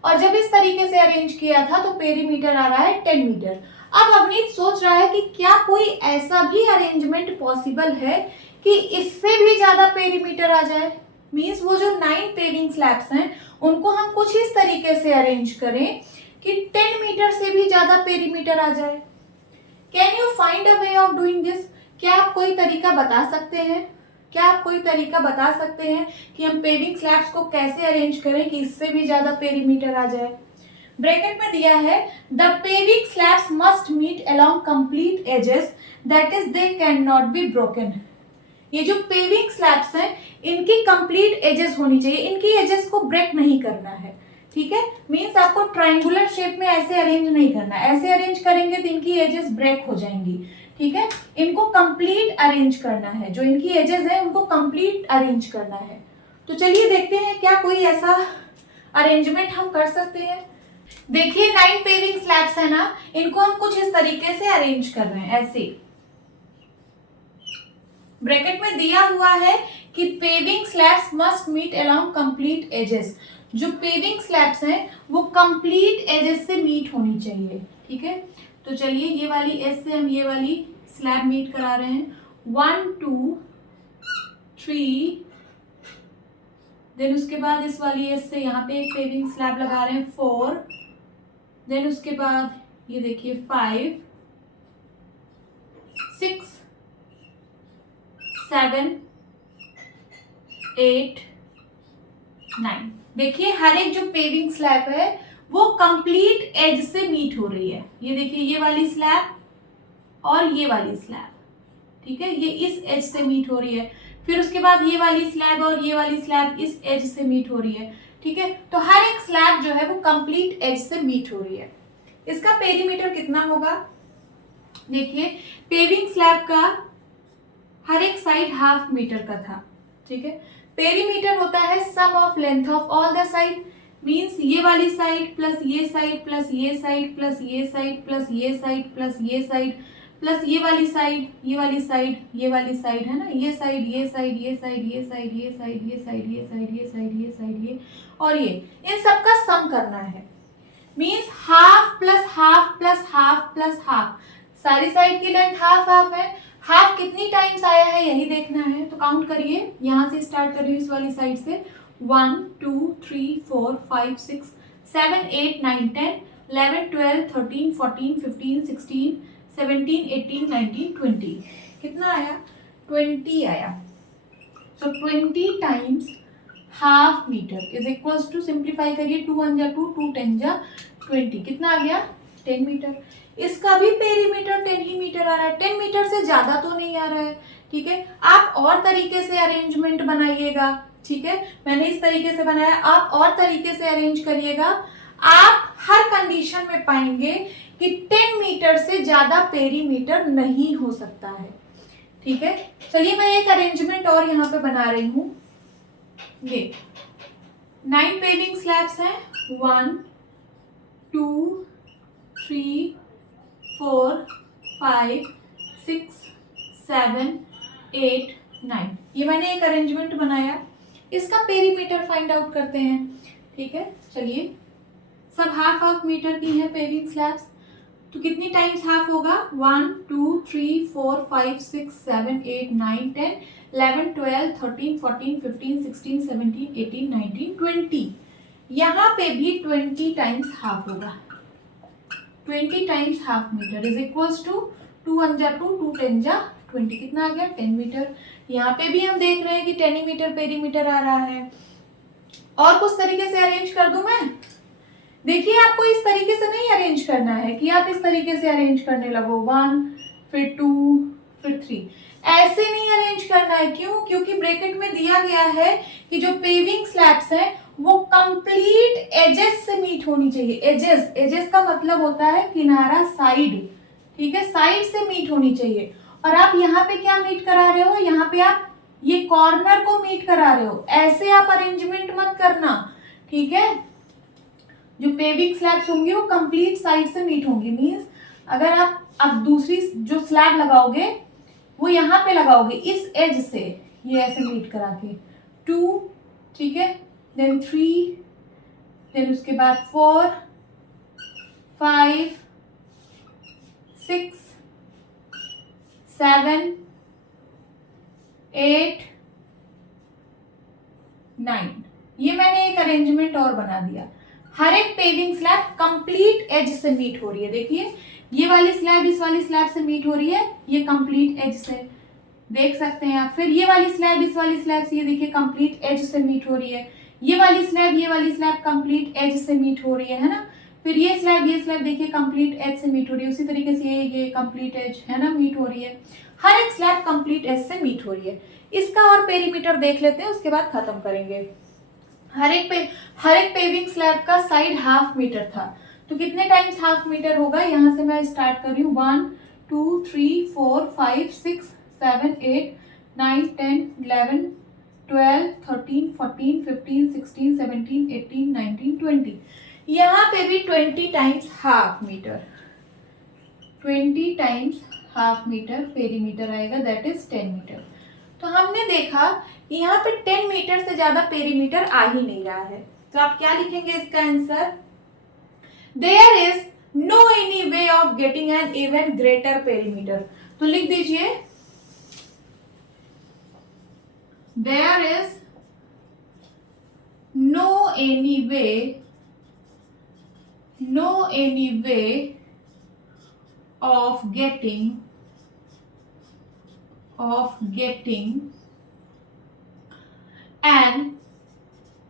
और जब इस तरीके से अरेंज किया था तो पेरीमीटर आ रहा है 10 मीटर। अब अवनीत सोच रहा है कि क्या कोई ऐसा भी अरेंजमेंट पॉसिबल है कि इससे भी ज्यादा पेरीमीटर आ जाए। मींस वो जो 9 पेविंग स्लैब्स हैं, उनको हम कुछ इस तरीके से अरेंज करें कि 10 मीटर से भी ज्यादा पेरीमीटर आ जाए। Can you find a way of doing this? क्या आप कोई तरीका बता सकते हैं? क्या आप कोई तरीका बता सकते हैं कि हम पेविंग स्लैब्स को कैसे अरेंज करें कि इससे भी ज्यादा पेरीमीटर आ जाए? ब्रैकेट में दिया है, the paving slabs must meet along complete edges, that is they can not be broken. ये जो पेविंग स्लैब्स हैं, इनकी कंप्लीट एजेस होनी चाहिए, इनकी एजेस को ब्रेक नहीं करना है, ठीक है। मींस आपको ट्रायंगुलर शेप में ऐसे अरेंज नहीं करना, ऐसे अरेंज करेंगे तो इनकी एजेस ब्रेक हो जाएंगी, ठीक है। इनको कंप्लीट अरेंज करना है, जो इनकी एजेस है उनको कंप्लीट अरेंज करना है। तो चलिए देखते हैं क्या कोई ऐसा अरेंजमेंट हम कर सकते हैं। देखिए, 9 पेविंग स्लैब्स है ना, इनको हम कुछ इस तरीके से अरेंज कर रहे हैं, ऐसे। ब्रैकेट में दिया हुआ है कि paving slabs must meet along complete edges. जो पेविंग स्लैब्स हैं वो कंप्लीट एजेस से मीट होनी चाहिए, ठीक है। तो चलिए, ये वाली एज से हम ये वाली स्लैब मीट करा रहे हैं। 1 2 3, देन उसके बाद इस वाली एज से यहाँ पे एक पेविंग स्लैब लगा रहे हैं 4, देन उसके बाद ये देखिए 5 6 7 8 9। देखिए हर एक जो पेविंग स्लैब है वो कंप्लीट एज से मीट हो रही है। ये देखिए ये वाली स्लैब और ये वाली स्लैब, ठीक है, ये इस एज से मीट हो रही है। फिर उसके बाद ये वाली स्लैब और ये वाली स्लैब इस एज से मीट हो रही है, ठीक है। तो हर एक स्लैब जो है वो कंप्लीट एज से मीट हो रही है। इसका पेरीमीटर कितना होगा? देखिए पेविंग स्लैब का हर एक साइड हाफ मीटर का था, ठीक है। पेरीमीटर होता है sum of length of all the side, means ये वाली साइड प्लस ये साइड प्लस ये साइड प्लस ये साइड प्लस ये साइड प्लस ये साइड प्लस ये वाली साइड, ये वाली साइड, ये वाली साइड है ना, ये साइड, ये साइड, ये साइड, ये साइड, ये साइड, ये साइड, ये साइड, ये साइड, ये साइड, ये और ये, इन सब का सम करना है। Means half plus half plus half plus half, सारी साइड की लेंथ हाफ हाफ है। हाफ कितनी टाइम्स आया है यही देखना है, तो काउंट करिए। यहां से स्टार्ट कर रही हूँ इस वाली साइड से, 1 2 3 4 5 6 7 8 9 10 11 12 13 14 15 16 17 18 19 20। कितना आया? 20 आया। So 20 times half metre is equals to, simplify करिए, 2 1 जा 2, 2 10 जा 20, कितना आ गया? 10 मीटर। इसका भी पेरीमीटर 10 ही मीटर आ रहा है, 10 मीटर से ज्यादा तो नहीं आ रहा है, ठीक है। आप और तरीके से अरेंजमेंट बनाइएगा, ठीक है। मैंने इस तरीके से बनाया, आप और तरीके से अरेंज करिएगा। आप हर कंडीशन में पाएंगे कि 10 मीटर से ज्यादा पेरीमीटर नहीं हो सकता है, ठीक है। चलिए मैं एक अरेंजमेंट और यहाँ पे बना रही हूँ। ये 9 पेविंग स्लैब्स हैं, 1 2 3 4 5 6 7 8 9। ये मैंने एक अरेंजमेंट बनाया। इसका पेरीमीटर फाइंड आउट करते हैं, ठीक है। चलिए सब हाफ हाफ मीटर की है पेविंग स्लैब्स, तो कितनी टाइम्स हाफ होगा? 1 2 3 4 5 6 7 8 9 10 11 12 13 14 15 16 17 18 19 20। यहाँ पे भी 20 टाइम्स हाफ होगा। 20 times half metre is equals to 2 1 जा 2, 2 10 जा 20, कितना आ गया? 10 मीटर। यहाँ पे भी हम देख रहे हैं कि 10 मीटर पेरीमीटर आ रहा है। और कुछ तरीके से अरेंज कर दूं मैं? देखिए आपको इस तरीके से नहीं अरेंज करना है कि आप इस तरीके से अरेंज करने लगो, 1 फिर 2 फिर 3, ऐसे नहीं अरेंज करना है। क्यों? क्योंकि ब्रैकेट में दिया गया है कि जो पेविंग स्लैब्स हैं वो कंप्लीट एजेस से मीट होनी चाहिए। एजेस, एजेस का मतलब होता है किनारा, साइड, ठीक है, साइड से मीट होनी चाहिए। और आप यहाँ पे क्या मीट करा रहे हो? यहाँ पे आप ये कॉर्नर को मीट करा रहे हो। ऐसे आप अरेंजमेंट मत करना, ठीक है। जो पेविंग स्लैब्स होंगी वो कंप्लीट साइड से मीट होंगी। मींस अगर आप अब दूसरी जो स्लैब लगाओगे वो यहाँ पे लगाओगे इस एज से, ये ऐसे मीट करा के 2, ठीक है, देन 3, देन उसके बाद 4 5 6 7 8 9। ये मैंने एक अरेंजमेंट और बना दिया। हर एक पेविंग स्लैब कंप्लीट एज से मीट हो रही है। देखिए ये वाली स्लैब इस वाली स्लैब से मीट हो रही है, ये कंप्लीट एज से, देख सकते हैं आप। फिर ये वाली स्लैब इस वाली स्लैब से, ये देखिए कंप्लीट एज से मीट हो रही है। ये वाली स्लैब कंप्लीट एज से मीट हो रही है ना। फिर ये स्लैब देखिए कंप्लीट एज से मीट हो रही है। उसी तरीके से ये कंप्लीट एज है ना, मीट हो रही है। हर एक स्लैब कंप्लीट एज से मीट हो रही है। इसका और पेरीमीटर देख लेते हैं, उसके बाद खत्म करेंगे। हर एक पेविंग स्लैब का साइड हाफ मीटर था, तो कितने टाइम्स हाफ मीटर होगा? यहाँ से मैं स्टार्ट कर रही हूँ, 1 2 3 4 5 6 7 8 9 10 11 12 13 14 15 16 17 18 19 20। यहाँ पे भी 20 times half metre, 20 times half metre perimeter आएगा, दैट इज 10 मीटर। तो हमने देखा कि यहाँ पे 10 मीटर से ज्यादा पेरीमीटर आ ही नहीं रहा है, तो आप क्या लिखेंगे इसका answer? There is no any way of getting an even greater perimeter. तो लिख दीजिए, there is no any way of getting an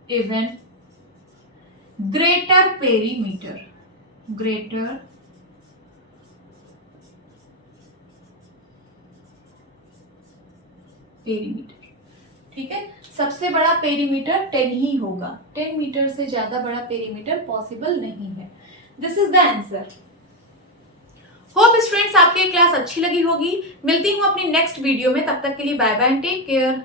even greater perimeter, greater perimeter, ठीक है। सबसे बड़ा पेरीमीटर 10 ही होगा, 10 मीटर से ज्यादा बड़ा पेरीमीटर पॉसिबल नहीं है। This is the answer. Hope students आपके क्लास अच्छी लगी होगी। मिलती हूँ अपनी नेक्स्ट वीडियो में, तब तक के लिए bye bye and take care.